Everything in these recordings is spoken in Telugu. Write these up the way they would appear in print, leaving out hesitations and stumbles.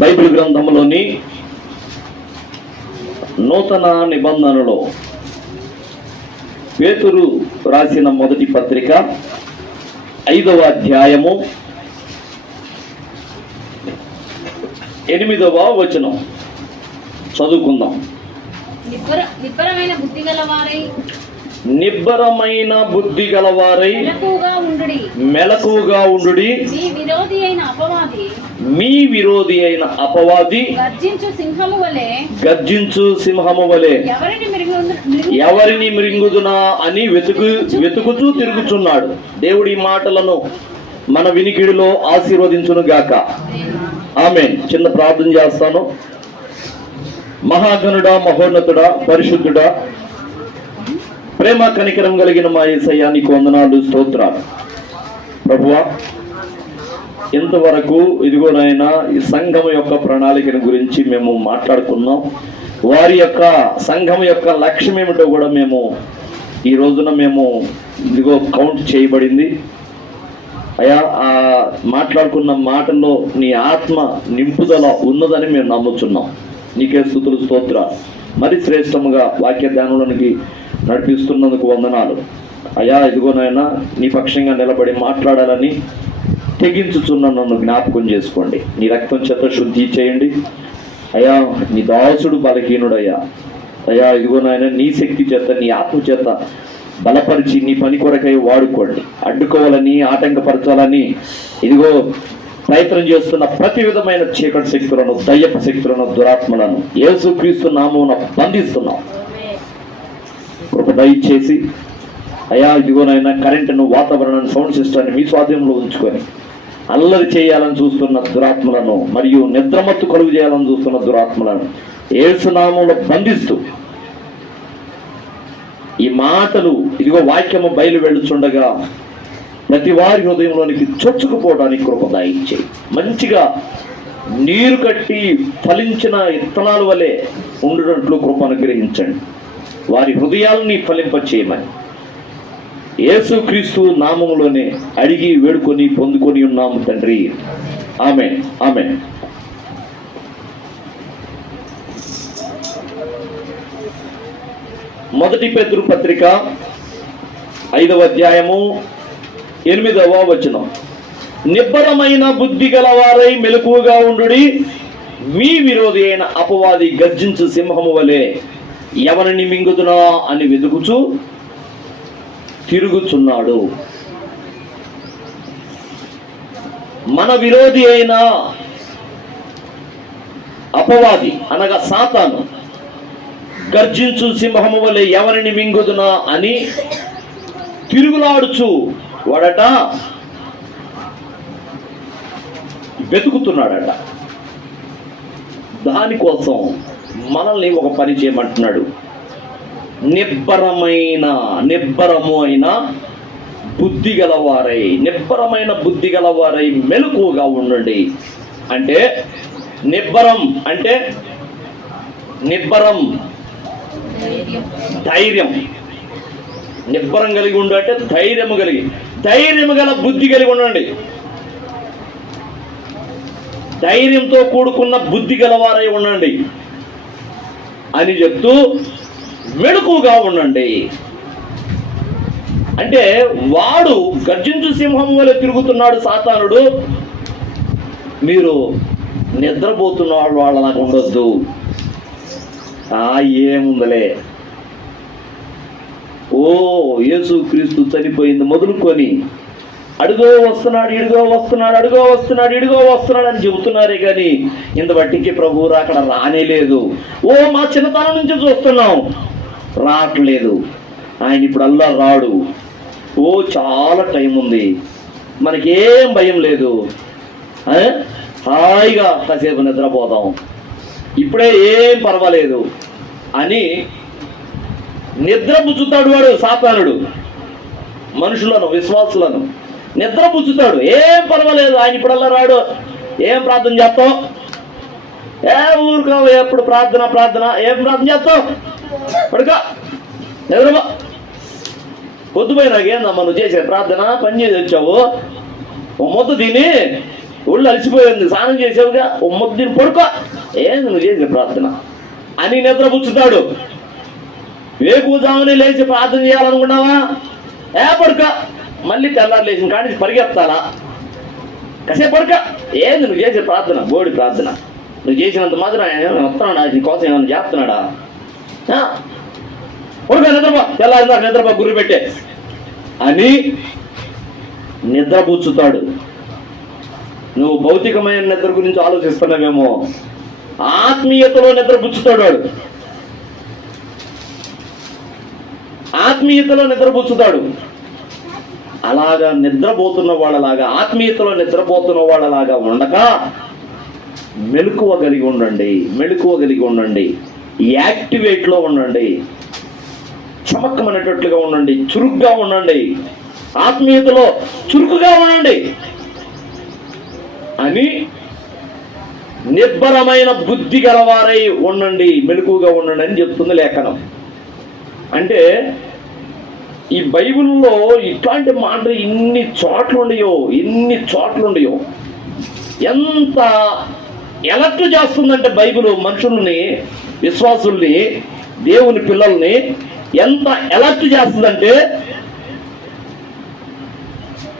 బైబిల్ గ్రంథంలోని నూతన నిబంధనలో పేతురు రాసిన మొదటి పత్రిక 5వ అధ్యాయము 8వ వచనం చదువుకుందాం. నిబ్బరమైన బుద్ధి గలవారై మెలకువగా ఉండుడి. మీ విరోధి అయిన అపవాది గర్జించు సింహము వలె ఎవరిని మృంగుదునా అని వెతుకుచూ తిరుగుచున్నాడు. దేవుడి మాటలను మన వినికిడిలో ఆశీర్వదించును గాక. ఆమేన్. చిన్న ప్రార్థన చేస్తాను. మహాగణుడా, మహోన్నతుడా, పరిశుద్ధుడా, ప్రేమ కనికరం కలిగిన మా యేసయ్యా, నీకు వందనాలు, స్తోత్రాలు. ప్రభువా, ఇంతవరకు ఇదిగోనైనా ఈ సంఘం యొక్క ప్రణాళికను గురించి మేము మాట్లాడుకున్నాం. వారి యొక్క సంఘం యొక్క లక్ష్యం ఏమిటో కూడా మేము ఈ రోజున ఇదిగో కౌంట్ చేయబడింది. అయ్యా, ఆ మాట్లాడుకున్న మాటల్లో నీ ఆత్మ నింపుదల ఉన్నదని మేము నమ్ముతున్నాం. నీకే స్తుతులు, స్తోత్రాలు. మరి శ్రేష్టముగా వాక్య ధ్యానంలోనికి నడిపిస్తున్నందుకు వందనాలు. అయ్యా, ఇదిగోనైనా నీ పక్షంగా నిలబడి మాట్లాడాలని తెగించుచున్న నన్ను జ్ఞాపకం చేసుకోండి. నీ రక్తం చేత శుద్ధి చేయండి. అయ్యా, నీ దాసుడు బలహీనుడయ్యా. అయ్యా, ఇదిగోనైనా నీ శక్తి చేత, నీ ఆత్మ చేత బలపరిచి నీ పని కొరకై వాడుకోండి. అడ్డుకోవాలని, ఆటంకపరచాలని ఇదిగో ప్రయత్నం చేస్తున్న ప్రతి విధమైన చీకటి శక్తులను, దయ్యపు శక్తులను, దురాత్మలను యేసుక్రీస్తు నామమున బంధిస్తున్నాం. కృప దయచేసి అయ్యా, ఇదిగోనైనా కరెంటును, వాతావరణాన్ని, సౌండ్ సిస్టాన్ని మీ స్వాధీనంలో ఉంచుకొని అల్లరి చేయాలని చూస్తున్న దురాత్మలను మరియు నిద్రమత్తు కలుగు చేయాలని చూస్తున్న దురాత్మలను యేసు నామములో బంధిస్తూ ఈ మాటలు ఇదిగో వాక్యము బయలు వెళ్ళుచుండగా ప్రతి వారి హృదయంలోనికి చొచ్చుకుపోవడానికి కృప దయచేయి. మంచిగా నీరు కట్టి ఫలించిన ఇత్తనాల వలె ఉండునట్లు కృప అనుగ్రహించండి. వారి హృదయాలని ఫలింపచేయమని యేసుక్రీస్తు నామములోనే అడిగి వేడుకొని పొందుకొని ఉన్నాము తండ్రి. ఆమేన్, ఆమేన్. మొదటి పేతురు పత్రిక 5వ అధ్యాయము 8వ వచనం. నిబ్బరమైన బుద్ధి గలవారై మెలకువగా ఉండుడి. మీ విరోధి అయిన అపవాది గర్జించు సింహము వలె ఎవరిని మింగుదునా అని వెతుకుచూ తిరుగుచున్నాడు. మన విరోధి అయిన అపవాది అనగా సాతాను గర్జించు సింహము వలె ఎవరిని మింగుదునా అని తిరుగులాడుచు వాడట వెతుకుతున్నాడట. దానికోసం మనల్ని ఒక పని చేయమంటున్నాడు. నిబ్బరము అయిన బుద్ధి గలవారై మెలకువగా ఉండండి. అంటే నిబ్బరం అంటే ధైర్యం. నిబ్బరం కలిగి ఉండు అంటే ధైర్యము గల బుద్ధి కలిగి ఉండండి. ధైర్యంతో కూడుకున్న బుద్ధి గలవారై ఉండండి అని చెప్తూ మెలకువగా ఉండండి. అంటే వాడు గర్జించు సింహం వలె తిరుగుతున్నాడు సాతానుడు. మీరు నిద్రపోతున్న వాళ్ళలాగా ఉండొద్దు. ఏముందలే, యేసుక్రీస్తు చనిపోయింది మొదలుకొని అడుగో వస్తున్నాడు, ఇడుగో వస్తున్నాడు అని చెబుతున్నారే కానీ ఇంత బట్టికి ప్రభువు అక్కడ రానేలేదు. మా చిన్నతనం నుంచి చూస్తున్నాం, రావట్లేదు. ఆయన ఇప్పుడు అల్లా రాడు. చాలా టైం ఉంది, మనకేం భయం లేదు, హాయిగా కాసేపు నిద్రపోదాం, ఇప్పుడే ఏం పర్వాలేదు అని నిద్రపుచ్చుతాడు వాడు సాతానుడు. మనుషులను, విశ్వాసులను నిద్రపుచ్చుతాడు. ఏం పర్వాలేదు, ఆయన ఇప్పుడల్లా రాడు, ఏం ప్రార్థన చేస్తావు, ఊరుకో, ఎప్పుడు ప్రార్థన ఏం ప్రార్థన చేస్తావు, పడుకో, నిద్రపో, పొద్దుపోయి నాకేందమ్మా నువ్వు చేసే ప్రార్థన, పని చేసి వచ్చావు, ఓ మొద్దు తిని ఒళ్ళు అలసిపోయింది, స్నానం చేసావుగా, ఓ ముద్దుని పడుకో, ఏంది నువ్వు చేసిన ప్రార్థన అని నిద్రపుచ్చుతాడు. వేకువజామునే లేచి ప్రార్థన చేయాలనుకున్నావా? పడుక, మళ్ళీ తెల్లారు లేచిన కానీ పరిగెత్తాలా? కాసేపు పడుక, ఏంది నువ్వు చేసే ప్రార్థన? బోడి ప్రార్థన. నువ్వు చేసినంత మాత్రం ఆయన వస్తున్నాడా? నీ కోసం ఏమైనా చేస్తున్నాడా? పడుక, నిద్రపో, తెల్లారిందా నిద్రపో, గురి పెట్టే అని నిద్రపుచ్చుతాడు. నువ్వు భౌతికమైన నిద్ర గురించి ఆలోచిస్తున్నావేమో, ఆత్మీయతలో నిద్రపుచ్చుతాడు వాడు. ఆత్మీయతలో నిద్రపుచ్చుతాడు. అలాగా నిద్రపోతున్న వాళ్ళలాగా, ఆత్మీయతలో నిద్రపోతున్న వాళ్ళలాగా ఉండక మెలకువ కలిగి ఉండండి, మెలకువ కలిగి ఉండండి, యాక్టివేట్లో ఉండండి, చమక్కమనేటట్లుగా ఉండండి, చురుగ్గా ఉండండి, ఆత్మీయతలో చురుకుగా ఉండండి అని నిబ్బరమైన బుద్ధి గలవారై ఉండండి, మెలకువగా ఉండండి అని చెప్తుంది లేఖనం. అంటే ఈ బైబిల్లో ఇట్లాంటి మాటలు ఇన్ని చోట్లుండయో, ఎంత ఎలర్ట్ చేస్తుందంటే బైబిల్ మనుషుల్ని, విశ్వాసుల్ని, దేవుని పిల్లల్ని ఎంత ఎలర్ట్ చేస్తుందంటే,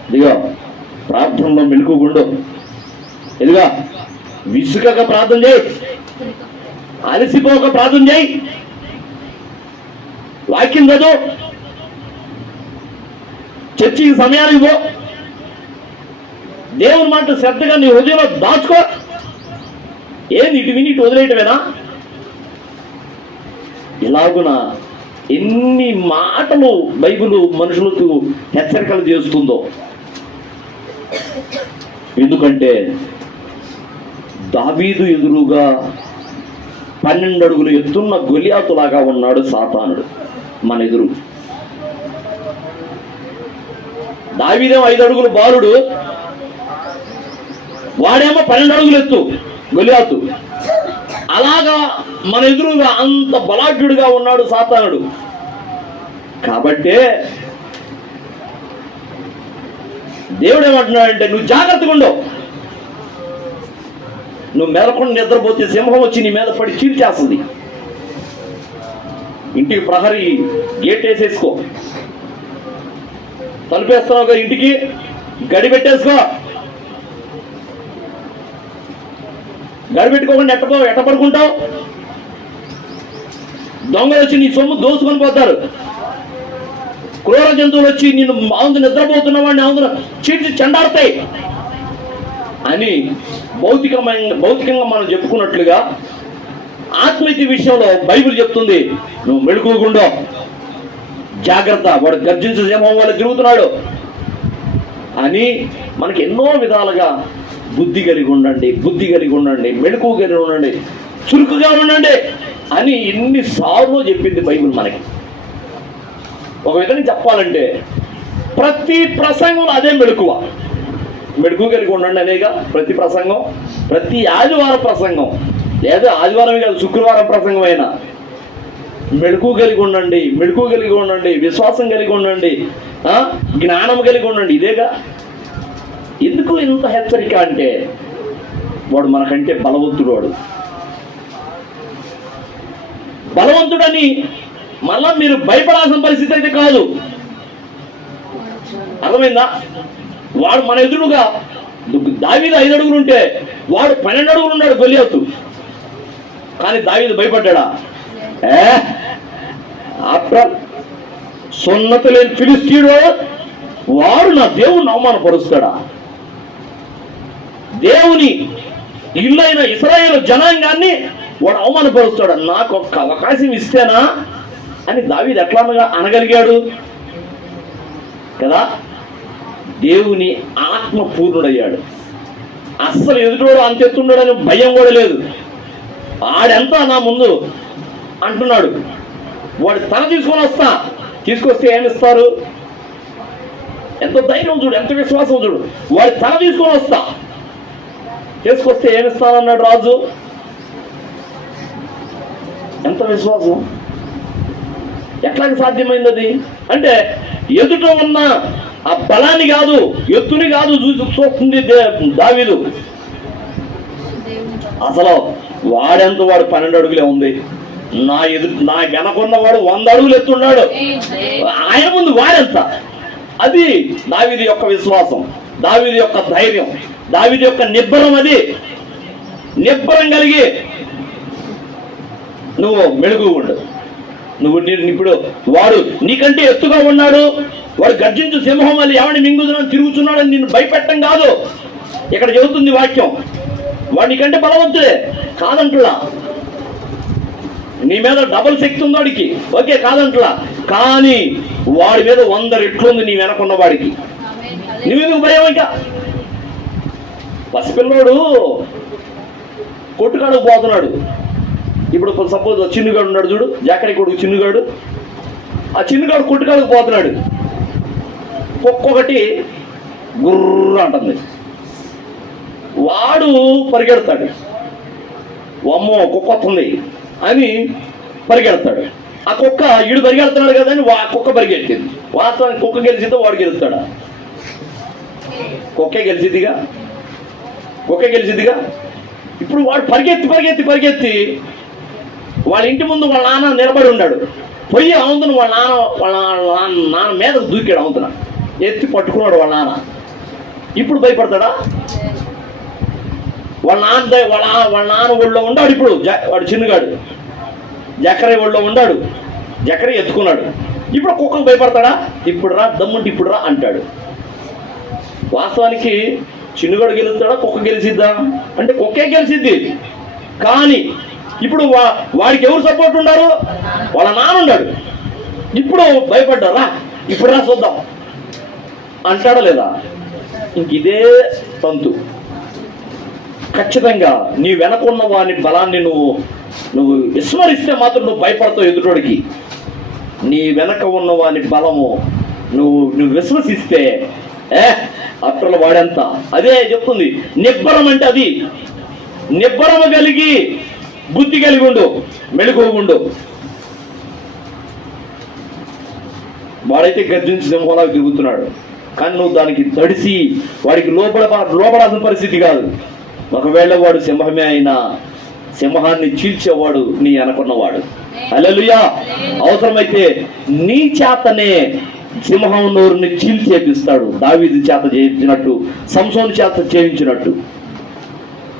ఇదిగో ప్రార్థనలో మెలకుగుండు, ఇదిగా విసుకగా ప్రార్థన చేయి, అలసిపోక ప్రార్థన చేయి, వాక్యం చదువు, చర్చికి సమయానికి పో, దేవుని మాట శ్రద్ధగా నీ హృదయంలో దాచుకో. ఏంది ఇటు విని ఇటు వదిలేయటమేనా? ఇలాగున ఎన్ని మాటలు బైబిల్ మనుషులకు హెచ్చరికలు చేస్తుందో. ఎందుకంటే దావీదు ఎదురుగా 12 అడుగులు ఎత్తున్న గొలియాతులాగా ఉన్నాడు సాతానుడు మన ఎదురు. దావీదేమో 5 అడుగులు బాలుడు, వాడేమో 12 అడుగులు ఎత్తు గొలియాతు. అలాగా మన ఎదురుగా అంత బలాఢ్యుడిగా ఉన్నాడు సాతానుడు. కాబట్టే దేవుడు ఏమంటున్నాడంటే, నువ్వు జాగ్రత్తగా ఉండవు. నువ్వు మెదకుండా నిద్రపోతే సింహం వచ్చి నీ మీద పడి చీల్చేస్తుంది. ఇంటికి ప్రహరీ గేట్ వేసేసుకో, తలుపేస్తున్నావుగా, ఇంటికి గడి పెట్టేసుకో. గడి పెట్టుకోకుండా ఎట్ట పడుకుంటావు? దొంగలు వచ్చి నీ సొమ్ము దోసుకొని పోతారు. క్రూర జంతువులు వచ్చి నిన్ను నిద్రపోతున్న వాడిని ఆంధ్ర చీల్చి చెండాడతాయి అని భౌతికంగా మనం చెప్పుకున్నట్లుగా ఆత్మీయ విషయంలో బైబిల్ చెప్తుంది, నువ్వు మెలకువగుండో, జాగ్రత్త, వాడు గర్జించే సింహం వల్ల తిరుగుతున్నాడు అని మనకి ఎన్నో విధాలుగా బుద్ధి కలిగి ఉండండి, మెలకువ కలిగి ఉండండి, చురుకుగా ఉండండి అని ఎన్నిసార్లు చెప్పింది బైబిల్ మనకి. ఒక విధంగా చెప్పాలంటే ప్రతి ప్రసంగంలో అదే మెలకువ కలిగి ఉండండి అనేగా. ప్రతి ప్రసంగం, ప్రతి ఆదివారం ప్రసంగం, లేదా ఆదివారమే కాదు శుక్రవారం ప్రసంగం అయినా మెలకువ కలిగి ఉండండి, విశ్వాసం కలిగి ఉండండి, జ్ఞానం కలిగి ఉండండి, ఇదేగా. ఎందుకు ఇంత హెచ్చరిక అంటే, వాడు మనకంటే బలవంతుడని మళ్ళా మీరు భయపడాల్సిన పరిస్థితి అయితే కాదు. అర్థమైందా? వాడు మన ఎదురుగా దావీదు 5 అడుగులు ఉంటే వాడు 12 అడుగులు ఉన్నాడు గొలియాతు. కానీ దావీదు భయపడ్డా? ఆఫ్టర్ సున్నత లేని ఫిలిస్తీయుడు వాడు నా దేవుణ్ణి అవమానపరుస్తాడా? దేవుని ఇల్లైన ఇశ్రాయేలు జనాంగాన్ని వాడు అవమానపరుస్తాడా? నాకు ఒక్క అవకాశం ఇస్తేనా అని దావీదు ఎట్లా అనగలిగాడు కదా? దేవుని ఆత్మ పూర్ణుడయ్యాడు. అస్సలు ఎదుటోడు అంతెత్తుండడని భయం కూడా లేదు. ఆడెంత నా ముందు అంటున్నాడు. వాడు తల తీసుకొస్తే ఏమిస్తారు? ఎంత ధైర్యం చూడు, ఎంత విశ్వాసం చూడు. వాడి తల తీసుకొస్తే ఏమిస్తానన్నాడు రాజు. ఎంత విశ్వాసం! ఎట్లా సాధ్యమైంది అది? అంటే ఎదుట ఉన్న ఆ బలాన్ని కాదు, ఎత్తుని కాదు చూస్తుంది దావీదు. అసలు వాడెంత, వాడు 12 అడుగులే ఉంది. నా వెనకున్నవాడు 100 అడుగులు ఎత్తున్నాడు. ఆయన ముందు వాడెంత? అది దావీదు యొక్క విశ్వాసం, దావీదు యొక్క ధైర్యం, దావీదు యొక్క నిబ్బరం. అది నిబ్బరం కలిగి నువ్వు మెలుగు ఉండు. నువ్వు ఇప్పుడు వాడు నీకంటే ఎత్తుగా ఉన్నాడు, వాడు గర్జించు సింహం వల్ల ఎవరిని మింగుదని తిరుగుతున్నాడని నిన్ను భయపెట్టడం కాదు ఇక్కడ చెబుతుంది వాక్యం. వాడు నీకంటే బలవంతుడే కాదంటులా, నీ మీద డబుల్ శక్తి ఉంది వాడికి, ఓకే కాదంటులా. కానీ వాడి మీద 100 రెట్లుంది నీ వెనకున్న వాడికి. నువ్వెందుకు భయం? ఇంకా పసిపిల్లోడు కొట్టుకాడు పోతున్నాడు. ఇప్పుడు సపోజ్ చిన్నుగాడు ఉన్నాడు చూడు, జాకరీ కొడుకు చిన్నుగాడు. ఆ చిన్నుగాడు కొట్టుకాడుకు పోతున్నాడు. ఒక్కొక్కటి గుర్ర అంటుంది. వాడు పరిగెడతాడు, అమ్మో కుక్క వస్తుంది అని పరిగెడతాడు. ఆ కుక్క ఈడు పరిగెడుతున్నాడు కదా అని కుక్క పరిగెట్టింది. వాస్తవానికి కుక్క గెలిచితే వాడు గెలుస్తాడా? కుక్కే గెలిచిద్దిగా, కుక్కే గెలిచిద్దిగా. ఇప్పుడు వాడు పరిగెత్తి వాళ్ళ ఇంటి ముందు వాళ్ళ నాన్న నిలబడి ఉన్నాడు. పొయ్యి అవుతున్న వాళ్ళ నాన్న మీద దూకాడు. అవుతున్న ఎత్తి పట్టుకున్నాడు వాళ్ళ నాన్న. ఇప్పుడు భయపడతాడా? వాళ్ళ నాన్న ఒళ్ళో ఉన్నాడు. ఇప్పుడు వాడు చిన్నగాడు జకరే ఒళ్ళో ఉన్నాడు. జకరే ఎత్తుకున్నాడు. ఇప్పుడు కుక్కకు భయపడతాడా? ఇప్పుడు రా, దమ్ముంటే ఇప్పుడు రా అంటాడు. వాస్తవానికి చిన్నగాడు గెలుస్తాడా, కుక్క గెలిచిద్దా అంటే కుక్కే గెలిచిద్ది. కానీ ఇప్పుడు వాడికి ఎవరు సపోర్ట్ ఉన్నారు? వాళ్ళ నాన్న ఉన్నాడు. ఇప్పుడు భయపడ్డారా, ఇప్పుడు రా చూద్దాం అంటాడా లేదా? ఇంక ఇదే తంతు. ఖచ్చితంగా నీ వెనకున్న వాని బలాన్ని నువ్వు విస్మరిస్తే మాత్రం నువ్వు భయపడతావు ఎదుటోడికి. నీ వెనక ఉన్న వాని బలము నువ్వు విశ్వసిస్తే అట్ల వాడెంత. అదే చెప్తుంది నిబ్బరం అంటే. అది నిబ్బరము కలిగి బుద్ధి కలిగి ఉండు, మెలుగుండు. వాడైతే గర్జించి సింహంలాగా తిరుగుతున్నాడు, కానీ నువ్వు దానికి తడిసి వాడికి లోపడాల్సిన పరిస్థితి కాదు. ఒకవేళ వాడు సింహమే అయినా సింహాన్ని చీల్చేవాడు నీ అనుకున్నవాడు. హల్లెలూయా. అవసరమైతే నీ చేతనే సింహం నోరుని చీల్చేపిస్తాడు. దావీదు చేత చేయించినట్టు, సంసోను చేత చేయించినట్టు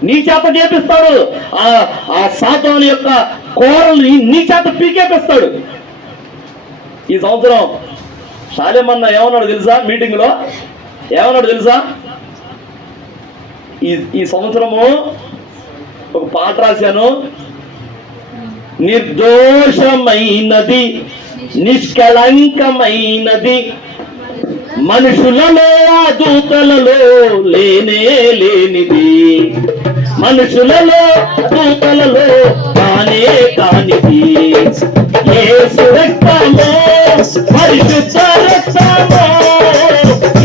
నీ చేత చేపిస్తాడు. ఆ సాతాను యొక్క కోరల్ని నీ చేత పీకేపిస్తాడు. ఈ సంవత్సరం షాలేమన్న ఏమన్నాడు తెలుసా? మీటింగ్ లో ఏమన్నాడు తెలుసా? ఈ సంవత్సరము ఒక పాట రాశాను. నిర్దోషమైనది, నిష్కళంకమైనది, మనుషులలో దూతలలో లేనే లేనిది, మనుషులలో దూతలలో కానే కానిది, యేసు రక్తము, పరిశుద్ధ రక్తము,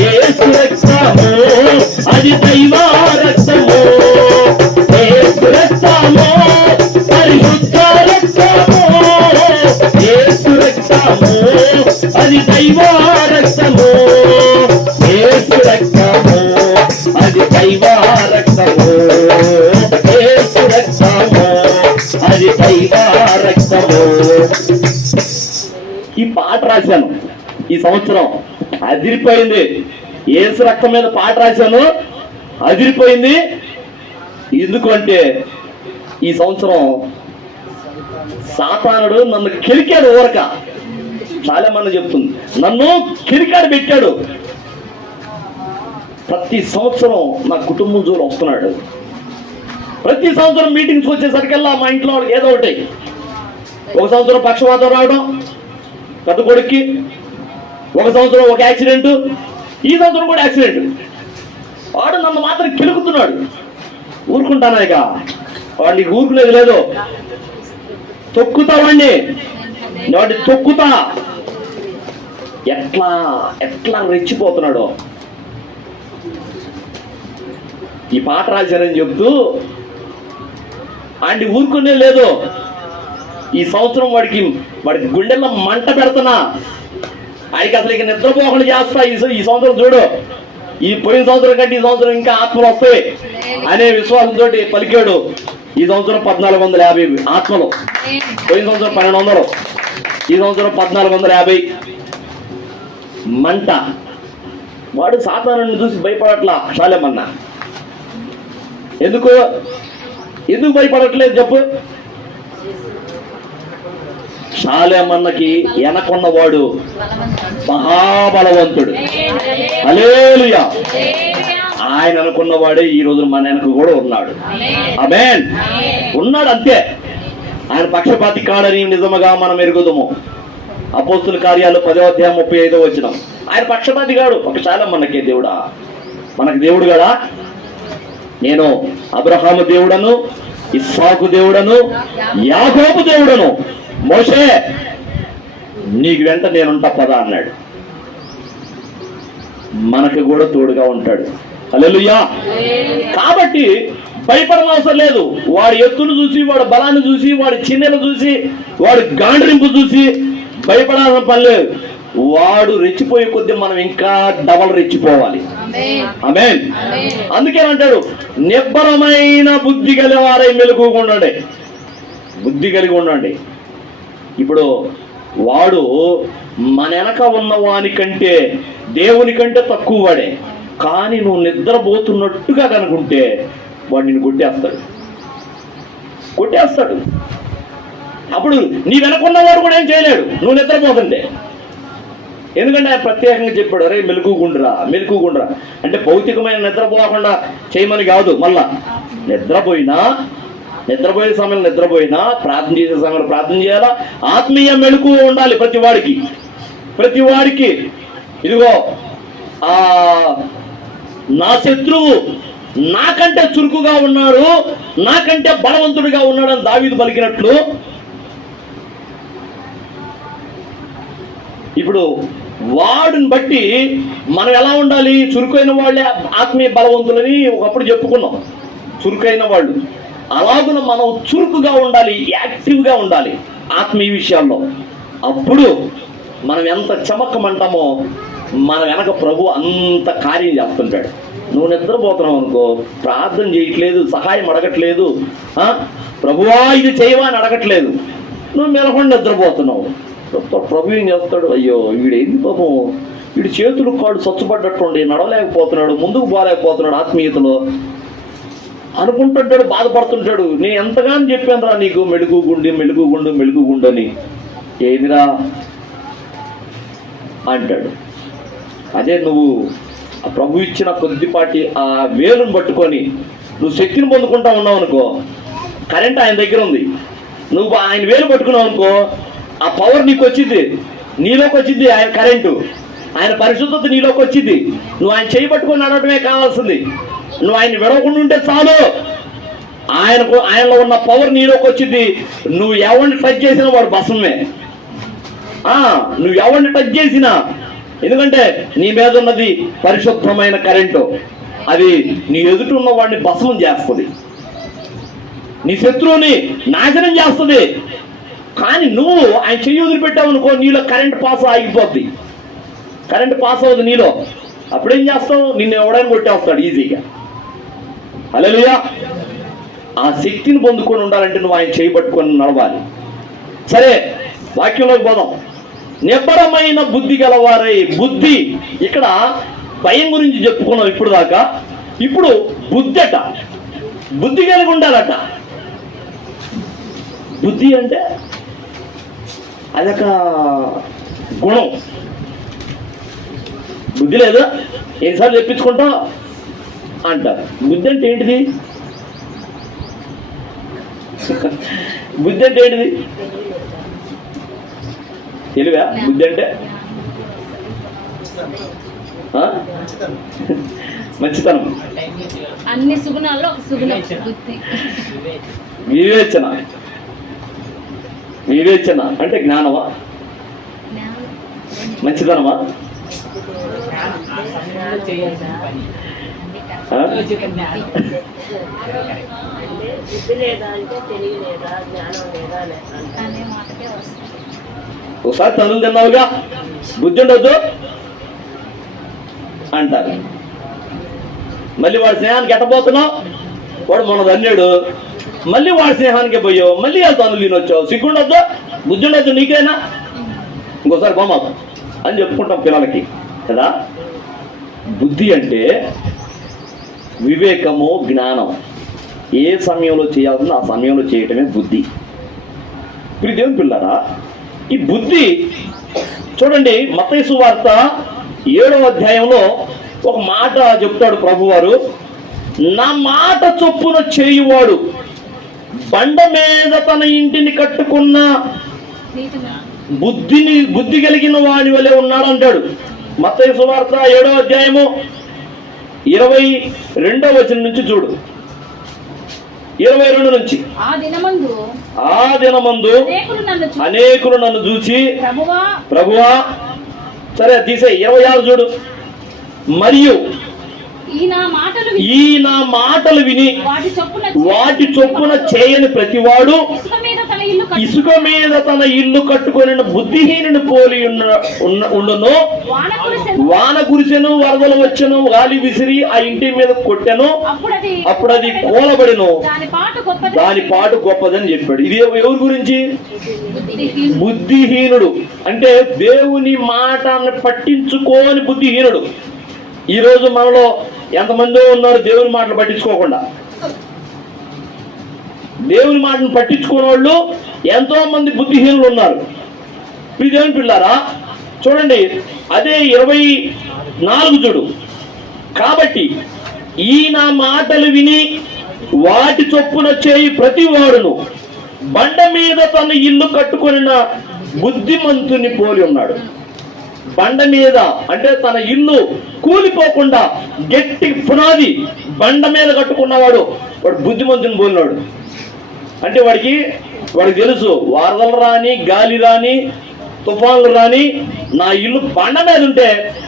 యేసు రక్తము, అది దైవ రక్తము, యేసు రక్తము, పరిశుద్ధ రక్తము, యేసు రక్తము, అది దైవ రక్తము, యేసు రక్తము, అది దైవ రక్తము, యేసు రక్తము, అది దైవ రక్తము. ఈ పాట రాశాను ఈ సంవత్సరం, అదిరిపోయింది. యేసు రక్తం మీద పాట రాశాను, అదిరిపోయింది. ఎందుకంటే ఈ సంవత్సరం సాతానుడు నన్ను కిరికాడు. ఊరక చాలా మంది చెప్తుంది, నన్ను కిరికాడు పెట్టాడు. ప్రతి సంవత్సరం నా కుటుంబం జోలు వస్తున్నాడు. ప్రతి సంవత్సరం మీటింగ్స్కి వచ్చేసరికల్లా మా ఇంట్లో ఏదో ఒకటి. ఒక సంవత్సరం పక్షవాతం రావడం పెద్ద కొడుక్కి, ఒక సంవత్సరం ఒక యాక్సిడెంట్, ఈ సంవత్సరం కూడా యాక్సిడెంట్. వాడు నన్ను మాత్రం కిలుకుతున్నాడు. ఊరుకుంటానా? ఇక వాడికి ఊరుకునేది లేదు. తొక్కుతా వాడిని, వాడిని తొక్కుతా. ఎట్లా ఎట్లా రెచ్చిపోతున్నాడో. ఈ పాట రాశానని చెప్తూ ఆయన ఊరుకునే లేదు. ఈ సంవత్సరం వాడికి గుండెల్లో మంట పెడుతున్నా. ఆయనకి అసలు ఇక నిద్రపోకుండా చేస్తా ఈ సంవత్సరం చూడు, ఈ పోయిన సంవత్సరం కంటే ఈ సంవత్సరం ఇంకా ఆత్మలు వస్తాయి అనే విశ్వాసంతో పలికాడు. ఈ సంవత్సరం 1450 ఆత్మలు, పోయిన సంవత్సరం 1200, ఈ సంవత్సరం 1450 మంట. వాడు సాతానుని చూసి భయపడట్లా షాలేమన్నా. ఎందుకు భయపడట్లేదు చెప్పు? షాలేమన్నకి వెనకున్నవాడు మహాబలవంతుడు. హల్లెలూయా. ఆయన అనుకున్నవాడే ఈ రోజు మన వెనక కూడా ఉన్నాడు. ఆమేన్. ఉన్నాడు అంతే. ఆయన పక్షపాతి కాడని నిజముగా మనం ఎరుగుదుము. అపోస్తుల కార్యాలు 10వ అధ్యాయం 35వ వచనం. ఆయన పక్షపాతి కాడు. ఒక షాలేమన్నకే దేవుడా? మనకు దేవుడు కదా. నేను అబ్రహాము దేవుడను, ఇస్సాకు దేవుడను, యాకోబు దేవుడను. మోషే నీకు వెంట నేనుంటా పదా అన్నాడు. మనకు కూడా తోడుగా ఉంటాడు. హల్లెలూయా. కాబట్టి భయపడనవసరం లేదు. వాడి ఎత్తును చూసి, వాడి బలాన్ని చూసి, వాడి చిన్నెలు చూసి, వాడి గాండ్రింపు చూసి భయపడాల్సిన పని లేదు. వాడు రెచ్చిపోయే కొద్దీ మనం ఇంకా డబల్ రెచ్చిపోవాలి. ఆమేన్. అందుకేనంటాడు నిబ్బరమైన బుద్ధి కలివారై మెలకువగా బుద్ధి కలిగి ఉండండి. ఇప్పుడు వాడు మన వెనక ఉన్న వాని కంటే దేవుని కంటే తక్కువ వాడే. కానీ నువ్వు నిద్రపోతున్నట్టుగా కనుకుంటే వాడు నిన్ను కొట్టేస్తాడు. అప్పుడు నీ వెనకున్నవాడు కూడా ఏం చేయలేడు నువ్వు నిద్రపోతుంటే. ఎందుకంటే ఆయన ప్రత్యేకంగా చెప్పాడు, అరే మెలకుగుండ్రా అంటే భౌతికమైన నిద్రపోకుండా చేయమని కాదు. మళ్ళా నిద్రపోయే సమయంలో నిద్రపోయినా, ప్రార్థన చేసే సమయంలో ప్రార్థన చేయాలా. ఆత్మీయ మెలకువ ఉండాలి ప్రతి వాడికి. ఇదిగో నా శత్రువు నాకంటే చురుకుగా ఉన్నాడు, నాకంటే బలవంతుడిగా ఉన్నాడని దావీదు పలికినట్లు ఇప్పుడు వాడిని బట్టి మనం ఎలా ఉండాలి? చురుకైన వాళ్ళే ఆత్మీయ బలవంతులని ఒకప్పుడు చెప్పుకున్నాం. చురుకైన వాళ్ళు అలాగున మనం చురుకుగా ఉండాలి, యాక్టివ్గా ఉండాలి ఆత్మీయ విషయాల్లో. అప్పుడు మనం ఎంత చమకమంటామో మన వెనక ప్రభు అంత కార్యం చేస్తుంటాడు. నువ్వు నిద్రపోతున్నావు అనుకో, ప్రార్థన చేయట్లేదు, సహాయం అడగట్లేదు, ప్రభువా ఇది చేయవా అని అడగట్లేదు, నువ్వు మెలకుండా నిద్రపోతున్నావు. ప్రభు ఏం చేస్తాడు? అయ్యో వీడేంది పాపం, వీడి చేతులు కాడు స్వచ్ఛపడ్డట్టుండి నడవలేకపోతున్నాడు, ముందుకు పోలేకపోతున్నాడు ఆత్మీయతలో అనుకుంటుంటాడు, బాధపడుతుంటాడు. నేను ఎంతగానో చెప్పానురా నీకు మెలుగుగుండు అని. ఏదిరా అంటాడు. అదే నువ్వు ఆ ప్రభు ఇచ్చిన కొద్దిపాటి ఆ వేలును పట్టుకొని నువ్వు శక్తిని పొందుకుంటా ఉన్నావు అనుకో, కరెంట్ ఆయన దగ్గర ఉంది, నువ్వు ఆయన వేలు పట్టుకున్నావు అనుకో, ఆ పవర్ నీకు వచ్చింది, నీలోకి వచ్చింది ఆయన కరెంటు, ఆయన పరిశుద్ధత నీలోకి వచ్చింది. నువ్వు ఆయన చేయి పట్టుకొని నడవటమే కావాల్సింది. నువ్వు ఆయన విడవకుండా ఉంటే చాలు, ఆయనలో ఉన్న పవర్ నీలోకి వచ్చింది. నువ్వు ఎవరిని టచ్ చేసినా వాడు భస్మమే. నువ్వు ఎవరిని టచ్ చేసినా, ఎందుకంటే నీ మీద ఉన్నది పరిశుద్ధమైన కరెంటు, అది నీ ఎదుట ఉన్న వాడిని భస్మం చేస్తుంది, నీ శత్రువుని నాశనం చేస్తుంది. కానీ నువ్వు ఆయన చెయ్యి వదిలిపెట్టావు అనుకో, నీలో కరెంట్ పాస్ ఆగిపోద్ది, కరెంట్ పాస్ అవుతుంది నీలో. అప్పుడేం చేస్తావు? నిన్ను ఎవడైనా కొట్టేస్తాడు ఈజీగా. హల్లెలూయా. ఆ శక్తిని పొందుకొని ఉండాలంటే నువ్వు ఆయన చేయి పట్టుకొని నడవాలి. సరే, వాక్యంలోకి పోదాం. నిబ్బరమైన బుద్ధి గలవారై. బుద్ధి ఇక్కడ భయం గురించి చెప్పుకున్నాం ఇప్పుడు దాకా. ఇప్పుడు బుద్ధి అట, బుద్ధి కలిగి ఉండాలట. బుద్ధి అంటే అదొక గుణం. బుద్ధి లేదా ఎన్నిసార్లు చెప్పించుకుంటా అంటారు. బుద్ధి అంటే ఏంటిది? బుద్ధి అంటే ఏంటిది? తెలివా? బుద్ధి అంటే మంచితనం, అన్ని సుగుణాల్లో ఒక సుగుణం బుద్ధి. వివేచన అంటే జ్ఞానమా, మంచితనమా? ఒకసారి తనులు తిన్నావుగా, బుద్ధి ఉండొద్దు అంటారు. మళ్ళీ వాడి స్నేహానికి ఎట్టబోతున్నావు, వాడు మొన్న అన్నాడు, మళ్ళీ వాడి స్నేహానికి పోయావు, మళ్ళీ ఆ తనులు తినొచ్చావు, సిగ్గుండొద్దు, బుద్ధి ఉండొద్దు నీకైనా, ఇంకోసారి బొమ్మకు అని చెప్పుకుంటాం పిల్లలకి కదా. బుద్ధి అంటే వివేకము, జ్ఞానం. ఏ సమయంలో చేయాల్సిందో ఆ సమయంలో చేయటమే బుద్ధి. ఇప్పుడు దేవుని పిల్లరా, ఈ బుద్ధి చూడండి, మత్తయి సువార్త 7వ అధ్యాయంలో ఒక మాట చెప్తాడు ప్రభువారు, నా మాట చొప్పున చేయువాడు బండ మీద తన ఇంటిని కట్టుకున్న బుద్ధి కలిగిన వాని వలె ఉన్నాడు అంటాడు. మత్తయి సువార్త 7వ అధ్యాయము 22వ వచనం నుంచి చూడు, 22 నుంచి. ఆ దినమందు అనేకులు నన్ను చూసి ప్రభువా, సరే తీసే 26 చూడు, మరియు ఈ నా మాటలు విని వాటి చొప్పున చేయని ప్రతివాడు ఇసుక మీద తన ఇల్లు కట్టుకొని బుద్ధిహీనుని పోలి ఉండును. వాన కురిసెను, వరదలు వచ్చెను, గాలి విసిరి ఆ ఇంటి మీద కొట్టెను, అప్పుడు అది కూలబడిను, దాని పాటు గొప్పదని చెప్పాడు. ఇది ఎవరి గురించి? బుద్ధిహీనుడు అంటే దేవుని మాటను పట్టించుకోని బుద్ధిహీనుడు. ఈరోజు మనలో ఎంతమందో ఉన్నారు దేవుని మాటలు పట్టించుకోకుండా. దేవుని మాటను పట్టించుకునే వాళ్ళు ఎంతో మంది బుద్ధిహీనులు ఉన్నారు. ఈ దేవుని పిల్లారా చూడండి, అదే 24 చూడు. కాబట్టి ఈ నా మాటలు విని వాటి చొప్పున చేయి ప్రతి వాడును బండ మీద తన ఇల్లు కట్టుకొనిన బుద్ధిమంతుని పోలి ఉన్నాడు. బండ మీద అంటే తన ఇల్లు కూలిపోకుండా గట్టి పునాది బండ మీద కట్టుకున్నవాడు వాడు బుద్ధిమంతుని పోలినాడు. అంటే వాడికి తెలుసు, వరదలు రాని, గాలి రాని, తుఫాన్లు రాని, నా ఇల్లు బండ మీద ఉంటే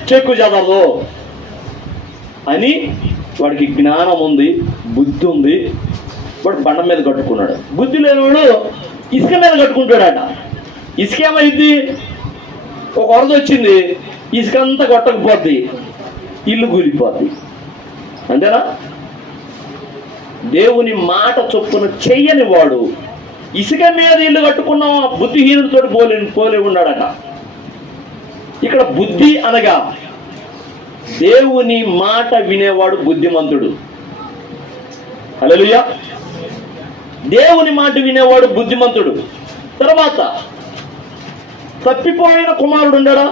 చెక్కు చెదరదు అని వాడికి జ్ఞానం ఉంది, బుద్ధి ఉంది. వాడు బండ మీద కట్టుకున్నాడు. బుద్ధి లేనివాడు ఇసుక మీద కట్టుకుంటాడట. ఇసుక ఏమైంది? ఒక వరద వచ్చింది, ఇసుక అంతా కొట్టకపోద్ది, ఇల్లు కూలిపోద్ది. అంతేనా? దేవుని మాట చొప్పున చెయ్యని వాడు ఇసుక మీద ఇల్లు కట్టుకున్న బుద్ధిహీనుడితో పోలి ఉన్నాడట. ఇక్కడ బుద్ధి అనగా దేవుని మాట వినేవాడు బుద్ధిమంతుడు. హల్లెలూయా. దేవుని మాట వినేవాడు బుద్ధిమంతుడు. తర్వాత తప్పిపోయిన కుమారుడు ఉన్నాడా?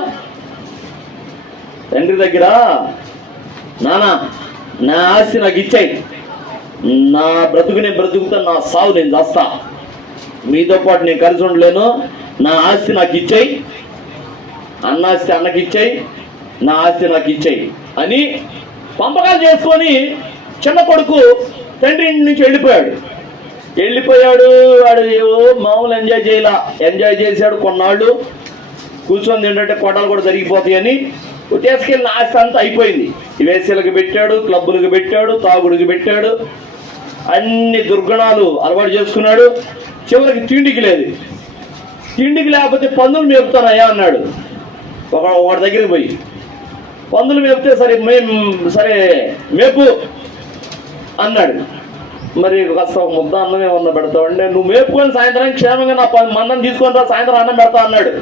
తండ్రి దగ్గర, నానా నా ఆస్తి నాకు ఇచ్చాయి, నా బ్రతుకు నేను బ్రతుకుతా, నా సావు నేను చేస్తా, మీతో పాటు నేను కలిసి ఉండలేను, నా ఆస్తి నాకు ఇచ్చాయి, అన్న ఆస్తి అన్నకి ఇచ్చాయి, నా ఆస్తి నాకు ఇచ్చాయి అని పంపకాలు చేసుకొని చిన్న కొడుకు తండ్రి ఇంటి నుంచి వెళ్ళిపోయాడు. వాడు ఏవో మామూలు ఎంజాయ్ చేశాడు కొన్నాళ్ళు. కూర్చొని ఏంటంటే కొట్టాలు కూడా జరిగిపోతాయని తీసుకెళ్ళిన ఆస్తి అంతా అయిపోయింది. వేసీలకు పెట్టాడు, క్లబ్బులకు పెట్టాడు, తాగుడికి పెట్టాడు, అన్ని దుర్గుణాలు అలవాటు చేసుకున్నాడు. చివరికి తిండికి లేదు. తిండికి లేకపోతే పందులు మేపుతానయ్యా అన్నాడు. ఒకటి దగ్గరికి పోయి పందులు మేపితే సరే మేపు అన్నాడు. మరి కాస్త ముద్ద అన్నం ఏమన్నా పెడతావంటే, నువ్వు మేపుకొని సాయంత్రానికి క్షేమంగా నా మందం తీసుకొని రా, సాయంత్రం అన్నం పెడతా అన్నాడు.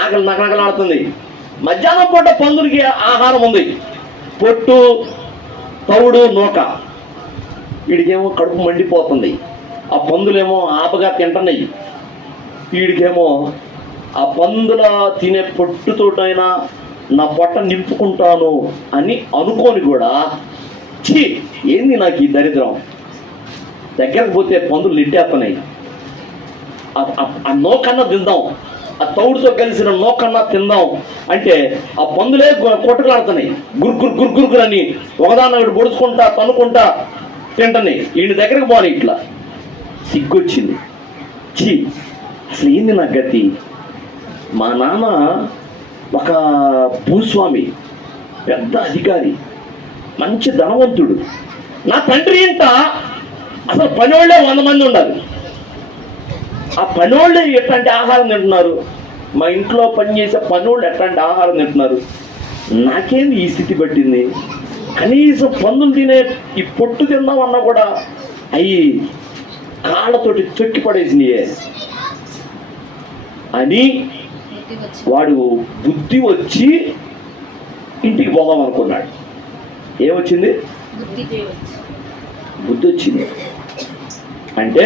ఆకలి నకనకలాడుతుంది. మధ్యాహ్నం పూట పందులకి ఆహారం ఉంది, పొట్టు, తవుడు, నూక. వీడికేమో కడుపు మండిపోతుంది. ఆ పందులేమో ఆపగా తింటున్నాయి. వీడికేమో ఆ పందుల తినే పొట్టుతోటైనా నా పొట్ట నింపుకుంటాను అని అనుకోని కూడా, ఛీ ఏంది నాకు ఈ దరిద్రం, దగ్గరకు పోతే పందులు నెట్టేస్తున్నాయి, ఆ నోకన్నా తిందాం, ఆ తౌడుతో కలిసిన నోకన్నా తిందాం అంటే ఆ పందులే కొట్టుకులాడుతున్నాయి. గుర్గురు అని ఒకదాన్ని ఒకటి పొడుచుకుంటా తనుకుంటా తింటున్నాయి. వీడి దగ్గరకు పోని ఇట్లా సిగ్గొచ్చింది. ఛీ అసలు ఏంది నా గతి. మా నాన్న ఒక భూస్వామి, పెద్ద అధికారి, మంచి ధనవంతుడు. నా తండ్రి ఇంట అసలు పనివాళ్ళే 100 మంది ఉండాలి. ఆ పనివాళ్ళు ఎట్లాంటి ఆహారం తింటున్నారు, మా ఇంట్లో పనిచేసే పనులు ఎట్లాంటి ఆహారం తింటున్నారు, నాకేంది ఈ స్థితి పట్టింది, కనీసం పందులు తినే ఈ పొట్టు తిందామన్నా కూడా అవి కాళ్ళతోటి తొక్కి పడేసినాయే అని వాడు బుద్ధి వచ్చి ఇంటికి పోదాం అనుకున్నాడు. ఏమొచ్చింది? బుద్ధి వచ్చింది. అంటే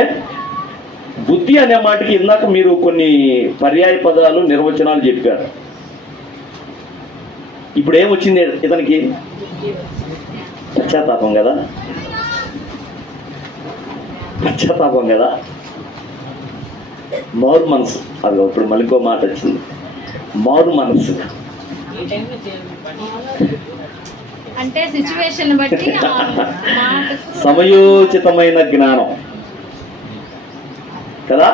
బుద్ధి అనే మాటకి ఇందాక మీరు కొన్ని పర్యాయ పదాలు నిర్వచనాలు చెప్పారు. ఇప్పుడు ఏమొచ్చింది ఇతనికి? పశ్చాత్తాపం కదా, పశ్చాత్తాపం కదా, మారు మనసు. అది ఇప్పుడు మళ్ళీ ఇంకో మాట వచ్చింది, మారు మనసు. అంటే సిచ్యువేషన్ బట్టి సమయోచితమైన జ్ఞానం కదా,